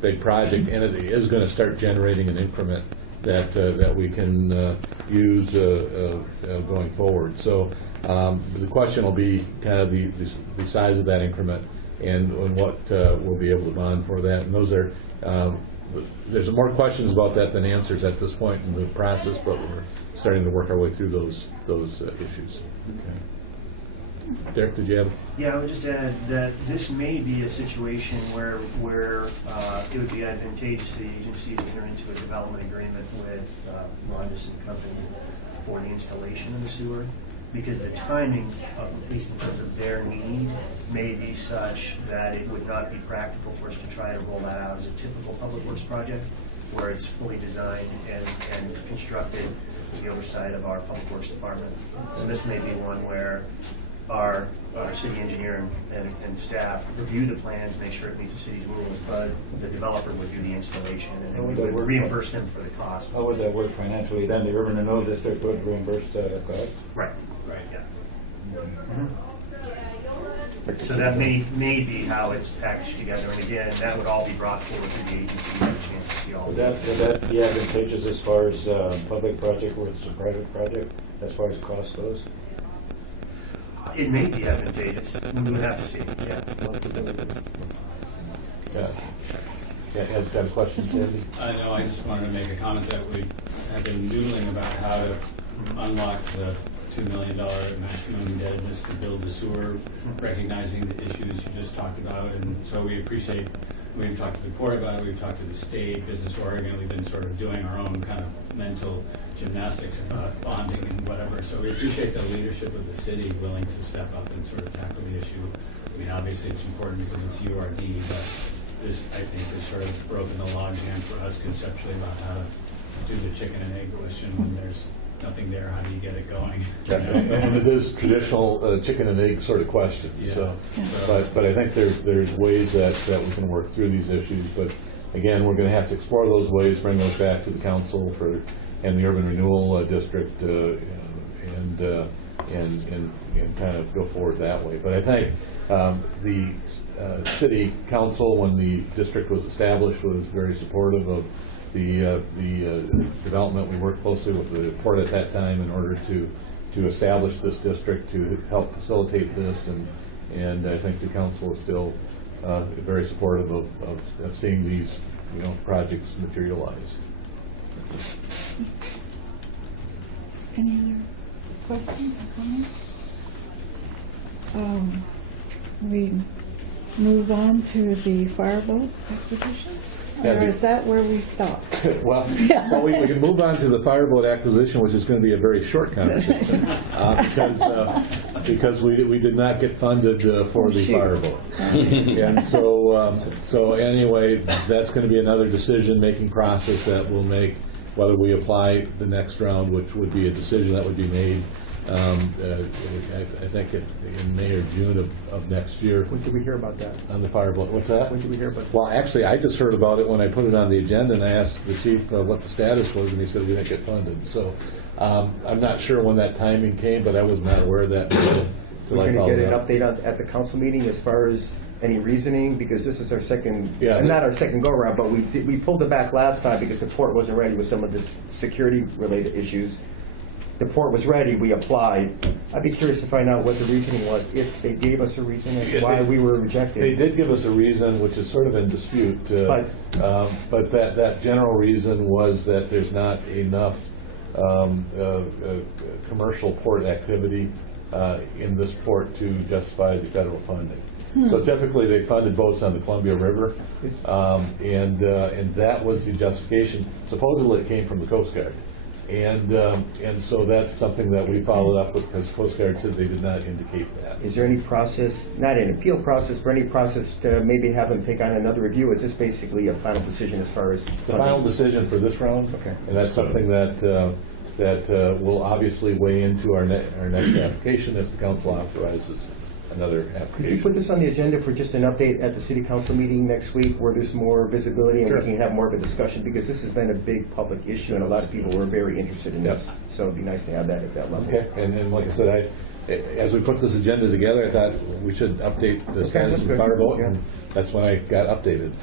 big project, and it is going to start generating an increment that we can use going forward. So the question will be kind of the size of that increment and what we'll be able to bond for that. And those are there's more questions about that than answers at this point in the process, but we're starting to work our way through those issues. Okay. Derek, did you have? Yeah, I would just add that this may be a situation where it would be advantageous to the agency to enter into a development agreement with Rondis and Company for the installation of the sewer, because the timing, at least in terms of their need, may be such that it would not be practical for us to try to roll that out as a typical public works project, where it's fully designed and constructed to the oversight of our public works department. So this may be one where our city engineer and staff review the plans, make sure it meets the city's rules, but the developer would do the installation and then we would reimburse them for the cost. How would that work financially? Then the urban renewal district would reimburse the cost? Right, yeah. So that may be how it's packaged together, and again, that would all be brought forward to the agency to have a chance to see all of it. Would that be advantageous as far as public project versus a private project, as far as cost goes? It may be advantageous. We would have to see, yeah. Yeah, Ed's got a question, Sandy? No, I just wanted to make a comment that we have been noodling about how to unlock the $2 million maximum indebtedness to build the sewer, recognizing the issues you just talked about. And so we appreciate, we've talked to the port about it, we've talked to the state, Business Oregon, we've been sort of doing our own kind of mental gymnastics about bonding and whatever. So we appreciate the leadership of the city willing to step up and sort of tackle the issue. I mean, obviously it's important because it's URD, but this, I think, has sort of broken the logjam for us conceptually about how to do the chicken and egg question when there's nothing there, how do you get it going? And it is traditional chicken and egg sort of questions. So, but I think there's ways that we can work through these issues. But again, we're going to have to explore those ways, bring those back to the council and the urban renewal district, and kind of go forward that way. But I think the city council, when the district was established, was very supportive of the development. We worked closely with the port at that time in order to establish this district to help facilitate this, and I think the council is still very supportive of seeing these projects materialize. Any other questions or comments? We move on to the fireboat acquisition? Or is that where we stop? Well, we can move on to the fireboat acquisition, which is going to be a very short conversation, because we did not get funded for the fireboat. And so anyway, that's going to be another decision-making process that we'll make whether we apply the next round, which would be a decision that would be made I think in May or June of next year. When did we hear about that? On the fireboat. What's that? When did we hear about that? Well, actually, I just heard about it when I put it on the agenda, and I asked the chief what the status was, and he said we didn't get funded. So I'm not sure when that timing came, but I was not aware of that. We're going to get an update at the council meeting as far as any reasoning, because this is our second, not our second go-around, but we pulled it back last time because the port wasn't ready with some of the security-related issues. The port was ready, we applied. I'd be curious to find out what the reasoning was, if they gave us a reason as to why we were rejected. They did give us a reason, which is sort of in dispute, but that general reason was that there's not enough commercial port activity in this port to justify the federal funding. So typically they funded boats on the Columbia River, and that was the justification. Supposedly it came from the Coast Guard. And so that's something that we followed up with, because Coast Guard said they did not indicate that. Is there any process, not an appeal process, but any process to maybe have them take on another review? Is this basically a final decision as far as the final decision for this round? Okay. And that's something that will obviously weigh into our next application if the council authorizes another application. Could you put this on the agenda for just an update at the city council meeting next week, where there's more visibility and we can have more of a discussion, because this has been a big public issue and a lot of people were very interested in this. So it'd be nice to have that at that level. Okay, and like I said, as we put this agenda together, I thought we should update the status of the fireboat, and that's when I got updated.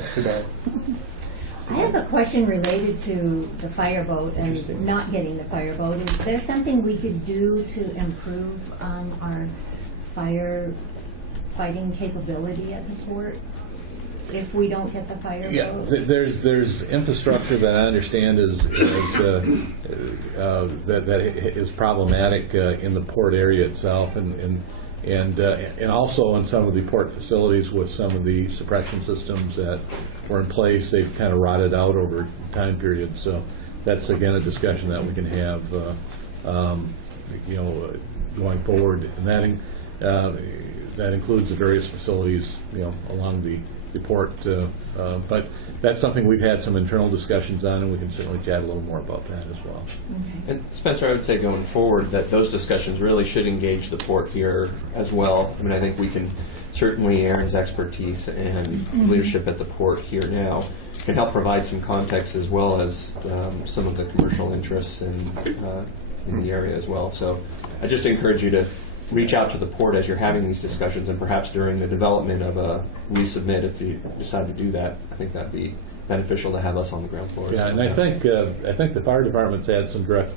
I have a question related to the fireboat and not getting the fireboat. Is there something we could do to improve our fire fighting capability at the port if we don't get the fireboat? Yeah, there's infrastructure that I understand that is problematic in the port area itself, and also in some of the port facilities with some of the suppression systems that were in place. They've kind of rotted out over time period. So that's again a discussion that we can have, going forward, and that includes the various facilities, along the port. But that's something we've had some internal discussions on, and we can certainly chat a little more about that as well. Okay. And Spencer, I would say going forward that those discussions really should engage the port here as well. I mean, I think we can certainly, Aaron's expertise and leadership at the port here now can help provide some context, as well as some of the commercial interests in the area as well. So I just encourage you to reach out to the port as you're having these discussions, and perhaps during the development of a resubmit, if you decide to do that. I think that'd be beneficial to have us on the ground floor. Yeah, and I think the fire department's had some direct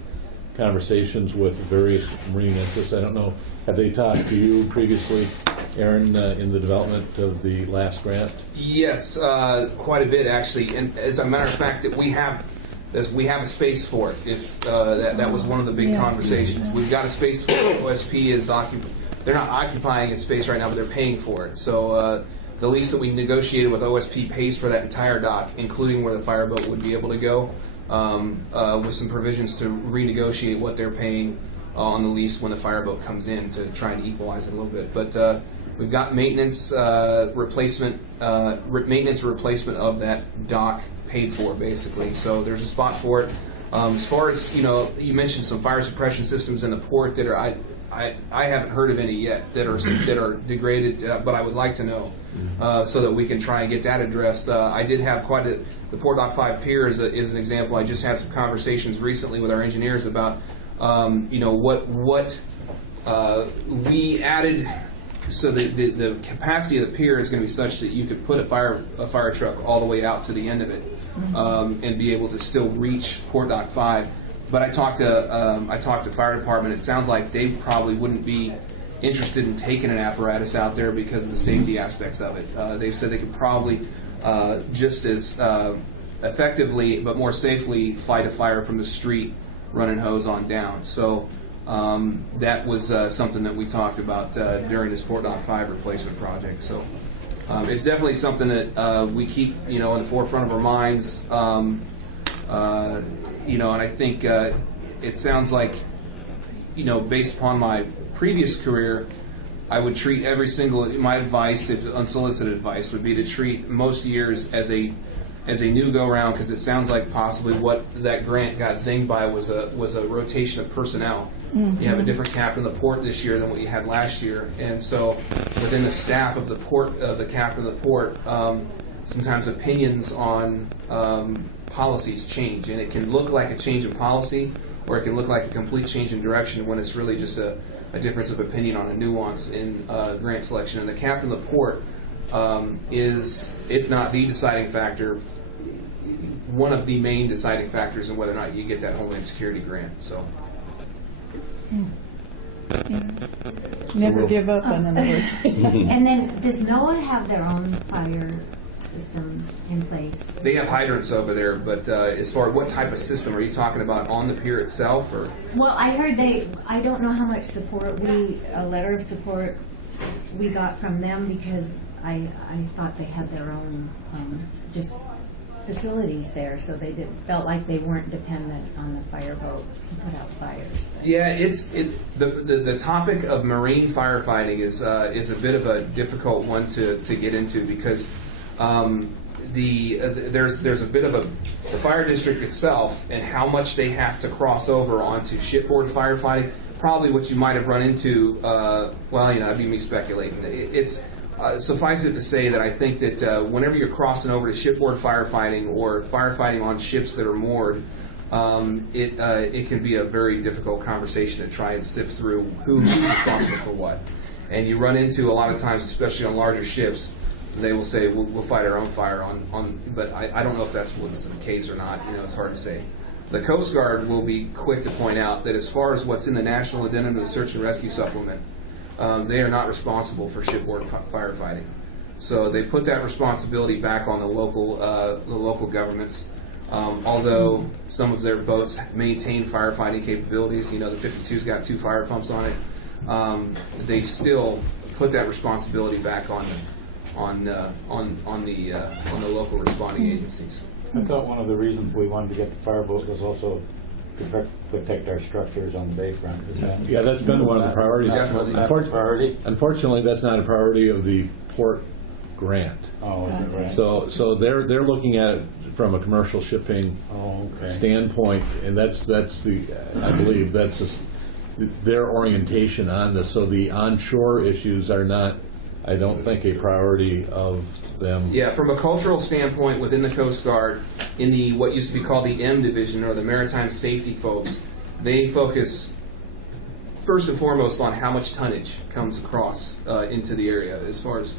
conversations with various marine interests. I don't know, have they talked to you previously, Aaron, in the development of the last grant? Yes, quite a bit actually, and as a matter of fact, that we have a space for it. If that was one of the big conversations. We've got a space for it. OSP is they're not occupying its space right now, but they're paying for it. So the lease that we negotiated with OSP pays for that entire dock, including where the fireboat would be able to go, with some provisions to renegotiate what they're paying on the lease when the fireboat comes in, to try and equalize it a little bit. But we've got maintenance replacement of that dock paid for, basically. So there's a spot for it. As far as, you mentioned some fire suppression systems in the port that are, I haven't heard of any yet that are degraded, but I would like to know so that we can try and get that addressed. I did have the Port Dock 5 pier is an example. I just had some conversations recently with our engineers about, what we added. So the capacity of the pier is going to be such that you could put a fire truck all the way out to the end of it and be able to still reach Port Dock 5. But I talked to fire department. It sounds like they probably wouldn't be interested in taking an apparatus out there because of the safety aspects of it. They've said they could probably just as effectively but more safely fight a fire from the street running hose on down. So that was something that we talked about during this Port Dock 5 replacement project. So it's definitely something that we keep, in the forefront of our minds. And I think it sounds like, based upon my previous career, I would treat my advice, if unsolicited advice, would be to treat most years as a new go-round, because it sounds like possibly what that grant got zinged by was a rotation of personnel. You have a different captain of the port this year than what you had last year, and so within the staff of the port, the captain of the port, sometimes opinions on policies change, and it can look like a change of policy, or it can look like a complete change in direction when it's really just a difference of opinion on a nuance in grant selection. And the captain of the port is, if not the deciding factor, one of the main deciding factors in whether or not you get that Homeland Security grant. So. Never give up, in other words. And then, does NOAA have their own fire systems in place? They have hydrants over there, but as far as what type of system are you talking about, on the pier itself, or? Well, I heard I don't know how much support a letter of support we got from them, because I thought they had their own just facilities there, so they felt like they weren't dependent on the fireboat to put out fires. Yeah, the topic of marine firefighting is a bit of a difficult one to get into, because there's a bit of the fire district itself and how much they have to cross over onto shipboard firefighting. Probably what you might have run into. That'd be me speculating. It's suffice it to say that I think that whenever you're crossing over to shipboard firefighting or firefighting on ships that are moored, it can be a very difficult conversation to try and sift through who's responsible for what. And you run into a lot of times, especially on larger ships, they will say we'll fight our own fire on. But I don't know if that's what's the case or not. It's hard to say. The Coast Guard will be quick to point out that as far as what's in the National Addendum to the Search and Rescue Supplement, they are not responsible for shipboard firefighting. So they put that responsibility back on the local governments. Although some of their boats maintain firefighting capabilities, the 52's got 2 fire pumps on it. They still put that responsibility back on the local responding agencies. I thought one of the reasons we wanted to get the fireboat was also to protect our structures on the bayfront. Is that? Yeah, that's been one of the priorities. Definitely. Unfortunately, that's not a priority of the port grant. Oh, is it right? So they're looking at it from a commercial shipping standpoint, and that's I believe that's their orientation on this. So the onshore issues are not, I don't think, a priority of them. Yeah, from a cultural standpoint within the Coast Guard, in the what used to be called the M Division, or the Maritime Safety folks, they focus first and foremost on how much tonnage comes across into the area. As far as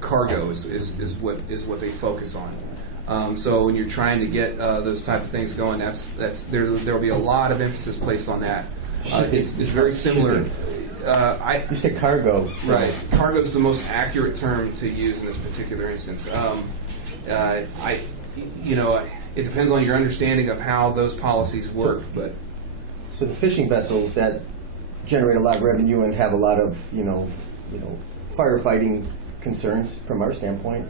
cargo is what they focus on. So when you're trying to get those type of things going, there will be a lot of emphasis placed on that. It's very similar. You said cargo. So. Right. Cargo is the most accurate term to use in this particular instance. It depends on your understanding of how those policies work. But so the fishing vessels that generate a lot of revenue and have a lot of firefighting concerns from our standpoint.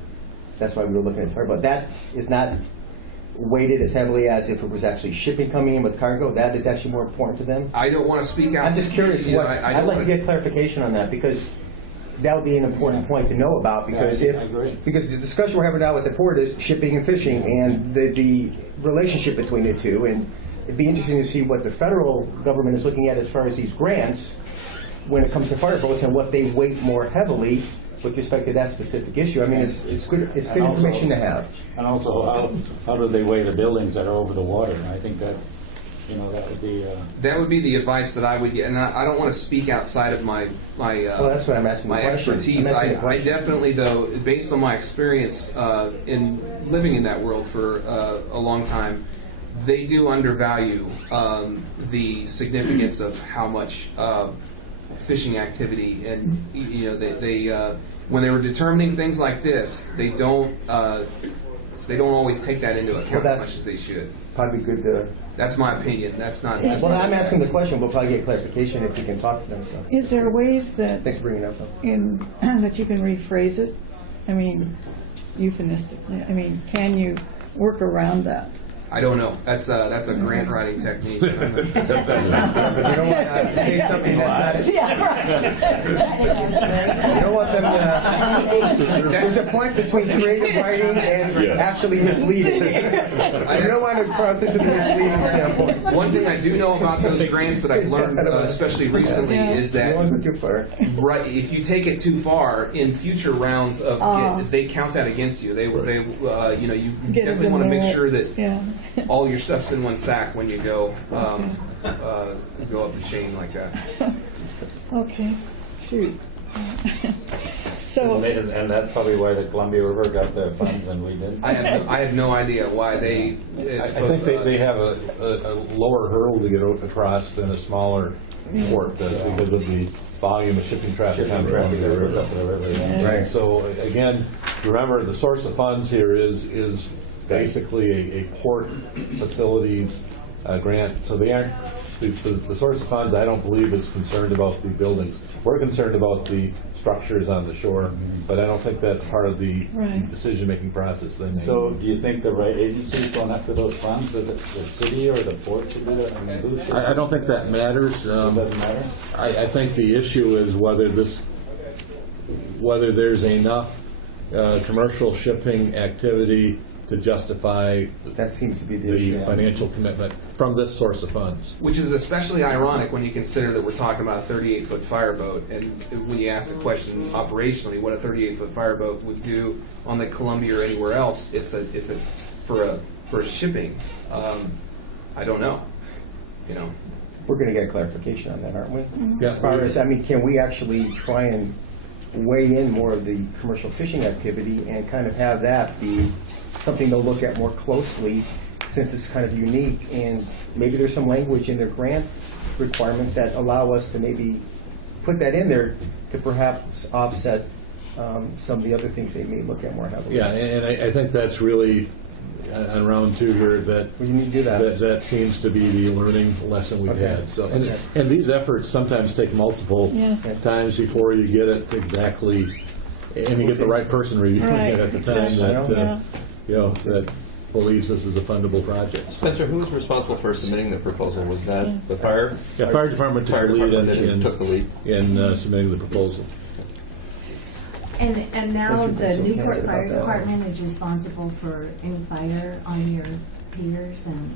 That's why we were looking at fire. But that is not weighted as heavily as if it was actually shipping coming in with cargo. That is actually more important to them. I don't want to speak out. I'm just curious. I'd like to get clarification on that, because that would be an important point to know about. Because because the discussion we're having now with the port is shipping and fishing, and the relationship between the two. And it'd be interesting to see what the federal government is looking at as far as these grants when it comes to fireboats and what they weight more heavily with respect to that specific issue. I mean, it's good information to have. And also, how do they weigh the buildings that are over the water? And I think that, that would be... That would be the advice that I would get, and I don't want to speak outside of my well, that's what I'm asking. My expertise. I definitely, though, based on my experience in living in that world for a long time, they do undervalue the significance of how much fishing activity, and they when they were determining things like this, they don't always take that into account as much as they should. Probably good to... That's my opinion. That's not... Well, I'm asking the question. We'll probably get clarification if we can talk to them. So. Is there ways that... Thanks for bringing it up, though. That you can rephrase it? I mean, euphemistically. I mean, can you work around that? I don't know. That's a grant writing technique. But you don't want to say something that's not... Yeah, right. You don't want them to... There's a point between creative writing and actually misleading. You don't want to cross into the misleading standpoint. One thing I do know about those grants that I've learned, especially recently, is that if you take it too far in future rounds of they count that against you. You definitely want to make sure that all your stuff's in one sack when you go go up the chain like that. Okay, shoot. So, and that's probably why the Columbia River got the funds and we didn't. I have no idea why they. I think they have a lower hurdle to get across than a smaller port because of the volume of shipping traffic on the Columbia River. Right. So again, remember the source of funds here is basically a port facilities grant. So they aren't. The source of funds, I don't believe, is concerned about the buildings. We're concerned about the structures on the shore, but I don't think that's part of the decision-making process. So do you think the right agency is going after those funds? Is it the city or the port to do that? I mean, who should I don't think that matters. It doesn't matter? I think the issue is whether there's enough commercial shipping activity to justify that seems to be the issue. Financial commitment from this source of funds. Which is especially ironic when you consider that we're talking about a 38-foot fireboat, and when you ask the question operationally what a 38-foot fireboat would do on the Columbia or anywhere else, it's for shipping. I don't know. We're going to get a clarification on that, aren't we? Mm-hmm. As far as, can we actually try and weigh in more of the commercial fishing activity and kind of have that be something they'll look at more closely, since it's kind of unique, and maybe there's some language in their grant requirements that allow us to maybe put that in there to perhaps offset some of the other things they may look at more heavily. Yeah, and I think that's really on round two here that we need to do that. That seems to be the learning lesson we've had. So, and these efforts sometimes take multiple times before you get it exactly, and you get the right person reviewing it at the time that believes this is a fundable project. Spencer, who was responsible for submitting the proposal? Was that the fire? Yeah, fire department took the lead in submitting the proposal. And now the Newport Fire Department is responsible for any fire on your piers and...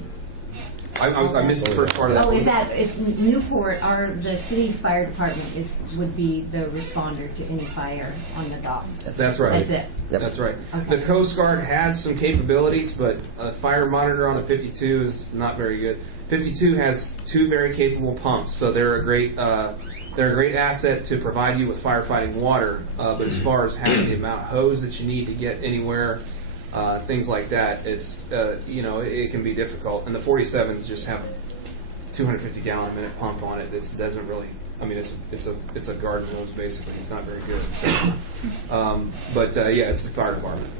I missed the first part of that. Oh, is that Newport? The city's fire department would be the responder to any fire on the docks. That's right. That's it. Yep. That's right. Okay. The Coast Guard has some capabilities, but a fire monitor on a 52 is not very good. 52 has two very capable pumps, so they're a great asset to provide you with firefighting water. But as far as having the amount of hose that you need to get anywhere. Things like that, it's it can be difficult, and the 47s just have a 250-gallon a minute pump on it. It doesn't really. I mean, it's a garden hose basically. It's not very good. So, it's the fire department.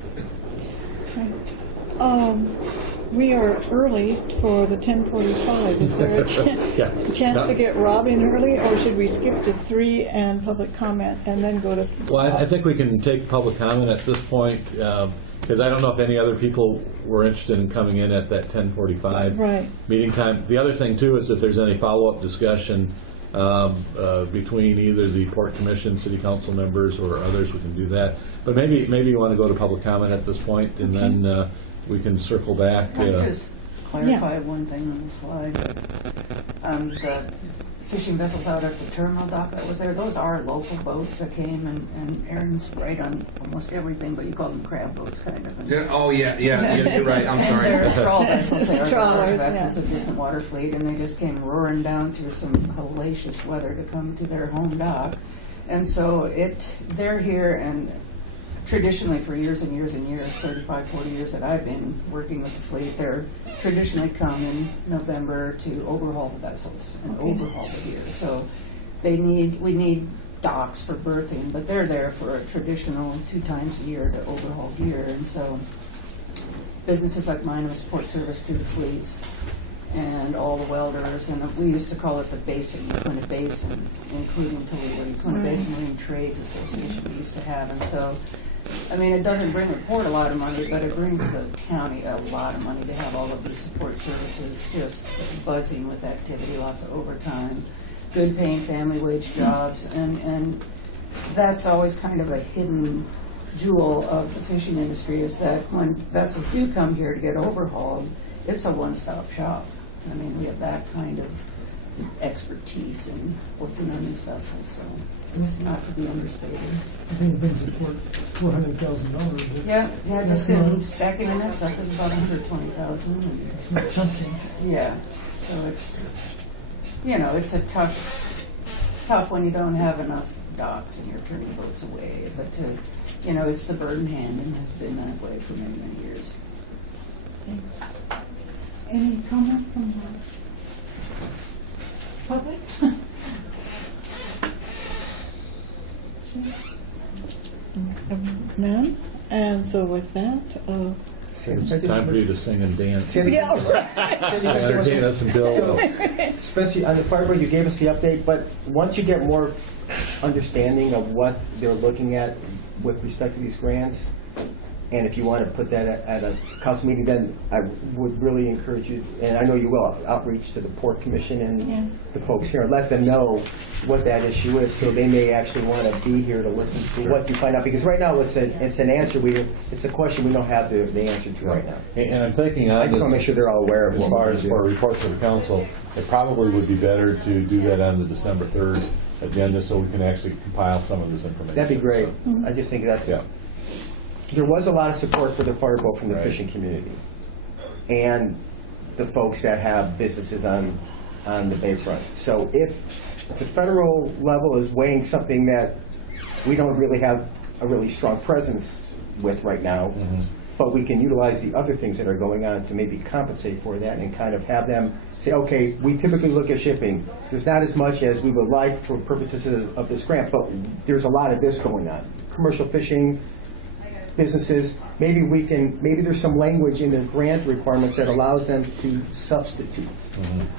We are early for the 10:45. Is there a chance to get Robin early, or should we skip to 3 and public comment and then go to... Well, I think we can take public comment at this point, because I don't know if any other people were interested in coming in at that 10:45 meeting time. The other thing, too, is if there's any follow-up discussion between either the Port Commission, City Council members, or others, we can do that. But maybe you want to go to public comment at this point, and then we can circle back. clarify one thing on the slide. The fishing vessels out at the terminal dock that was there, those are local boats that came, and Aaron's right on almost everything, but you call them crab boats, kind of. Oh, yeah, you're right. I'm sorry. And they're trawl vessels. They are Trawlers, large vessels yeah. of Distant Water Fleet, and they just came roaring down through some hellacious weather to come to their home dock. And so they're here, and traditionally for years and years and years, 35, 40 years that I've been working with the fleet, they're traditionally come in November to overhaul the vessels and overhaul the gear. So we need docks for berthing, but they're there for a traditional 2 times a year to overhaul gear. And so businesses like mine will support service to the fleets and all the welders, and we used to call it the basin, Uinta Basin, including Toledo, Uinta Basin Marine Trades Association we used to have. And so, I mean, it doesn't bring the port a lot of money, but it brings the county a lot of money to have all of these support services just buzzing with activity, lots of overtime, good paying family wage jobs, and that's always kind of a hidden jewel of the fishing industry, is that when vessels do come here to get overhauled, it's a one-stop shop. I mean, we have that kind of expertise in working on these vessels, so it's not to be understated. I think it brings it $400,000. Yeah, just in stacking the nets up is about $120,000. It's not chunky. Yeah, so it's, it's a tough when you don't have enough docks and you're turning boats away, but it's the bird in hand and has been that way for many, many years. Thanks. Any comment from the public? None? And so with that, It's time for you to sing and dance. Yeah. Entertain us until. Especially on the fireboat, you gave us the update, but once you get more understanding of what they're looking at with respect to these grants, and if you want to put that at a council meeting, then I would really encourage you, and I know you will, outreach to the Port Commission and the folks here, and let them know what that issue is, so they may actually want to be here to listen to what you find out. Because right now, it's an answer, it's a question we don't have the answer to right now. And I'm thinking on I just this, want to make sure they're all aware of as what far we're as doing. for a report to the council, it probably would be better to do that on the December 3rd agenda, so we can actually compile some of this information. That'd be great. I just think that's... Yeah. There was a lot of support for the fireboat from the fishing community and the folks that have businesses on the bayfront. So if the federal level is weighing something that we don't really have a really strong presence with right now, but we can utilize the other things that are going on to maybe compensate for that and kind of have them say, okay, we typically look at shipping. There's not as much as we would like for purposes of this grant, but there's a lot of this going on. Commercial fishing, businesses, maybe there's some language in the grant requirements that allows them to substitute.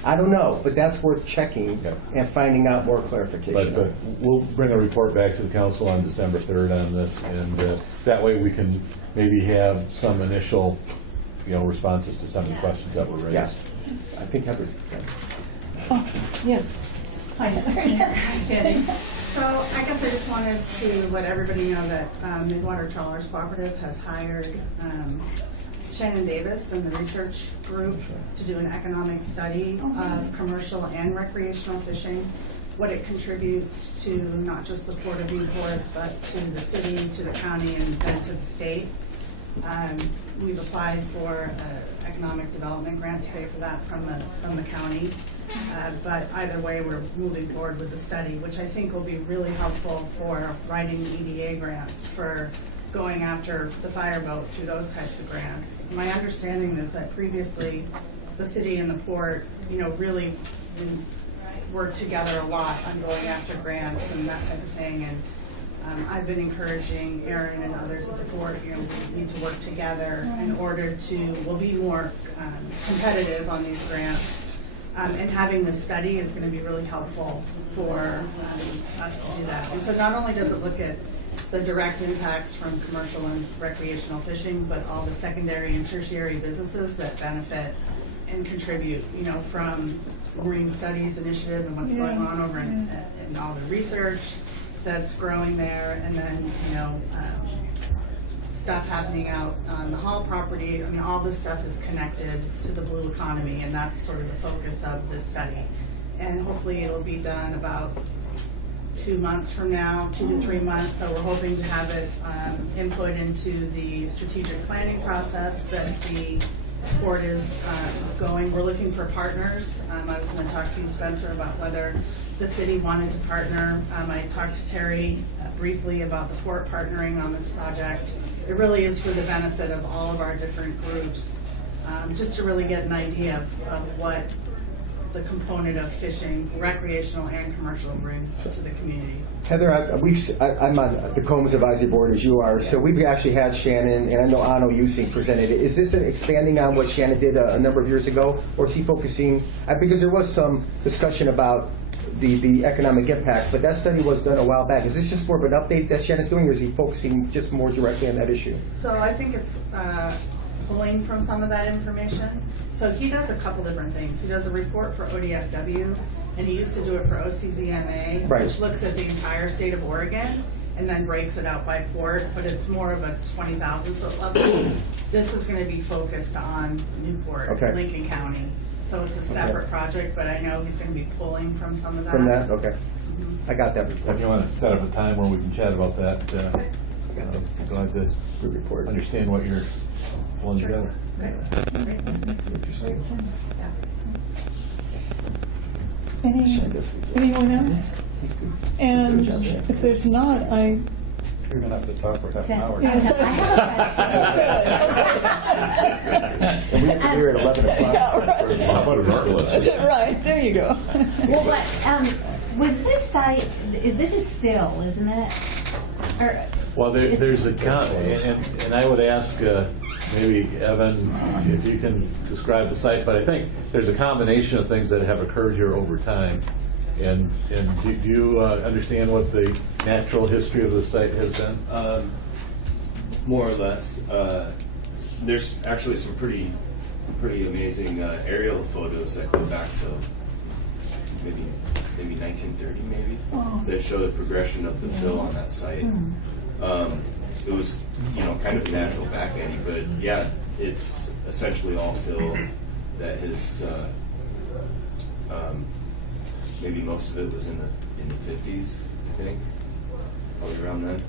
I don't know, but that's worth checking and finding out more clarification. But we'll bring a report back to the council on December 3rd on this, and that way we can maybe have some initial, responses to some of the questions that were raised. Yeah, I think Heather's. oh, yes. Hi, Sandy. So I guess I just wanted to let everybody know that Midwater Trawlers Cooperative has hired Shannon Davis and the research group to do an economic study of commercial and recreational fishing, what it contributes to not just the Port of Newport, but to the city, to the county, and then to the state. We've applied for an economic development grant to pay for that from the county. But either way, we're moving forward with the study, which I think will be really helpful for writing EDA grants, for going after the fireboat through those types of grants. My understanding is that previously the city and the port, really worked together a lot on going after grants and that type of thing. And I've been encouraging Aaron and others at the port, we need to work together in order to, we'll be more competitive on these grants. And having this study is going to be really helpful for us to do that. And so not only does it look at the direct impacts from commercial and recreational fishing, but all the secondary and tertiary businesses that benefit and contribute, from Marine Studies Initiative and what's going on over in all the research that's growing there, and then, stuff happening out on the Hall property. I mean, all this stuff is connected to the blue economy, and that's sort of the focus of this study. And hopefully it'll be done about 2 months from now, 2 to 3 months. So we're hoping to have it input into the strategic planning process that the board is going. We're looking for partners. I was going to talk to you, Spencer, about whether the city wanted to partner. I talked to Terry briefly about the port partnering on this project. It really is for the benefit of all of our different groups, just to really get an idea of what the component of fishing, recreational and commercial, brings to the community. Heather, I'm on the Combs Advisory Board as you are, so we've actually had Shannon, and I know Arno Using presented it. Is this expanding on what Shannon did a number of years ago, or is he focusing, because there was some discussion about the economic impact, but that study was done a while back. Is this just more of an update that Shannon's doing, or is he focusing just more directly on that issue? So I think it's pulling from some of that information. So he does a couple different things. He does a report for ODFW, and he used to do it for OCZMA, right, which looks at the entire state of Oregon and then breaks it out by port, but it's more of a 20,000 foot level. This is going to be focused on Newport, okay, Lincoln County. So it's a separate project, but I know he's going to be pulling from some of that. From that? Okay. I got that report. If you want to set up a time where we can chat about that, glad to report. Understand what you're pulling together. Anyone else? And if there's not, You're going to have to talk for half an hour. Yes. And we have to be here at 11 o'clock. Yeah, right, there you go. Well, but, was this site, this is Phil, isn't it? Or, well, there's a and I would ask maybe Evan if you can describe the site, but I think there's a combination of things that have occurred here over time. And do you understand what the natural history of the site has been? More or less. There's actually some pretty amazing aerial photos that go back to maybe 1930, maybe, that show the progression of the fill on that site. It was, kind of natural back eddy, but yeah, it's essentially all fill that has. Maybe most of it was in the 50s, I think, probably around then.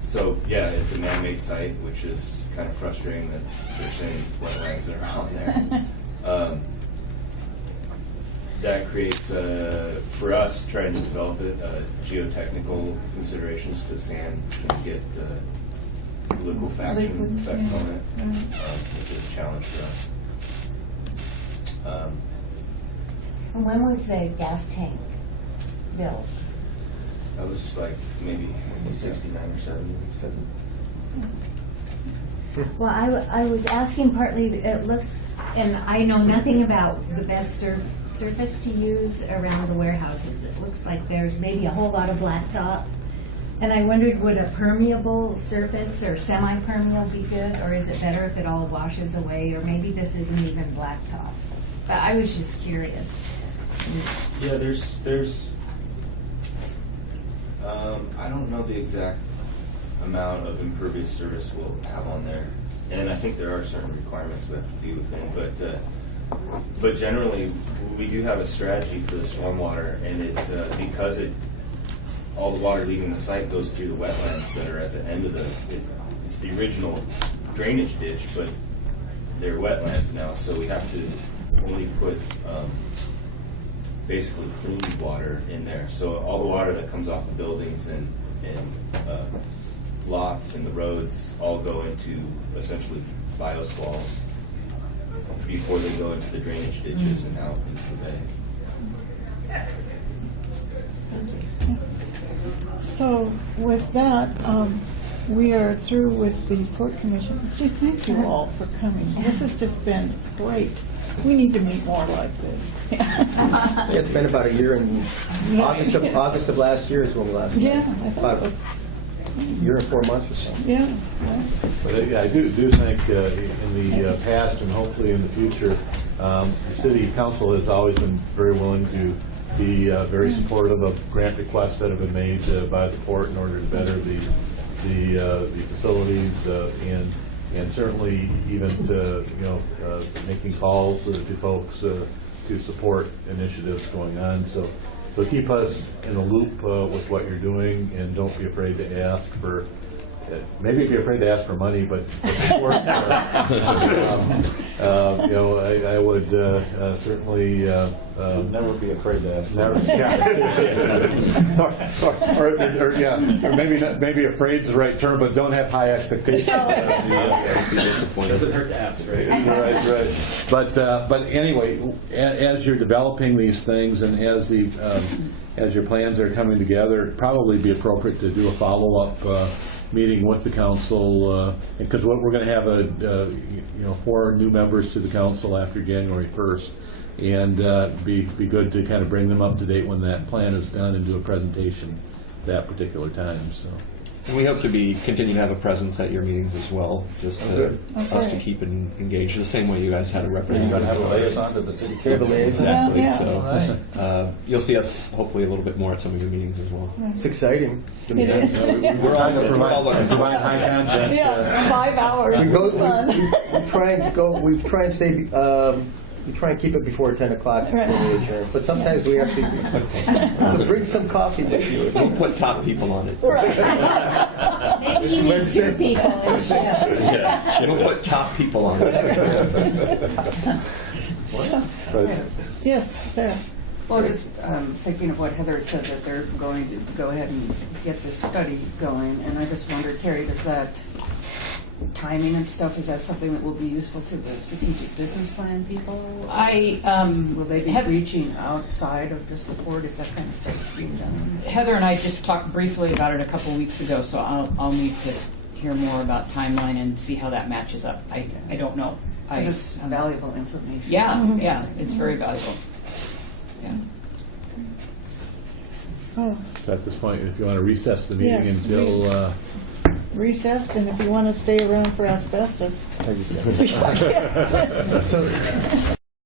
So yeah, it's a man-made site, which is kind of frustrating that there's any wetlands that are on there. That creates, for us, trying to develop it, geotechnical considerations, because sand can get liquefaction effects on it, which is a challenge for us. and when was the gas tank built? That was like maybe 69 or 70. Well, I was asking partly, it looks, and I know nothing about the best surface to use around the warehouses. It looks like there's maybe a whole lot of blacktop. And I wondered, would a permeable surface or semi-permeable be good, or is it better if it all washes away, or maybe this isn't even blacktop? But I was just curious. Yeah, there's I don't know the exact amount of impervious surface we'll have on there, and I think there are certain requirements we have to be within, but generally we do have a strategy for the stormwater, and it because all the water leaving the site goes through the wetlands that are at the end of it's the original drainage ditch, but they're wetlands now, so we have to only put basically clean water in there. So all the water that comes off the buildings and lots and the roads all go into essentially bioswales before they go into the drainage ditches and out into the bay. So with that, we are through with the Port Commission. Gee, thank you all for coming. This has just been great. We need to meet more like this. It's been about a year, and August of last year is when we last met. Yeah, I thought it was a year and 4 months or so. Yeah. But I do think in the past and hopefully in the future, the city council has always been very willing to be very supportive of grant requests that have been made by the port in order to better the facilities and certainly even to making calls to folks to support initiatives going on. So keep us in the loop with what you're doing, and don't be afraid to ask for. Maybe if you're afraid to ask for money, but support. I would certainly never be afraid to ask. Never, or maybe afraid is the right term, but don't have high expectations. Doesn't hurt to ask, right? Right. But anyway, as you're developing these things and as your plans are coming together, it'd probably be appropriate to do a follow-up meeting with the council, because we're going to have 4 new members to the council after January 1st, and be good to kind of bring them up to date when that plan is done and do a presentation that particular time. So. We hope to continue to have a presence at your meetings as well, just us to keep engaged the same way you guys had a representative. Have a liaison to the city council. Exactly. Yeah. So you'll see us hopefully a little bit more at some of your meetings as well. It's exciting. We're all looking for high content. Yeah, 5 hours. We try and stay. We try and keep it before 10 o'clock when we adjourn, but sometimes we actually. So bring some coffee with you. We'll put top people on it. Maybe you need 2 people. Yeah. We'll put top people on it. Yes, Sarah. Well, just thinking of what Heather said, that they're going to go ahead and get this study going, and I just wondered, Terry, does that timing and stuff, is that something that will be useful to the strategic business plan people? Will they be reaching outside of just the port if that kind of stuff is being done? Heather and I just talked briefly about it a couple of weeks ago, so I'll need to hear more about timeline and see how that matches up. I don't know. Because it's valuable information. Yeah, it's very valuable. Yeah. Oh. So at this point, if you want to recess the meeting Yes, until. Recessed, and if you want to stay around for asbestos. So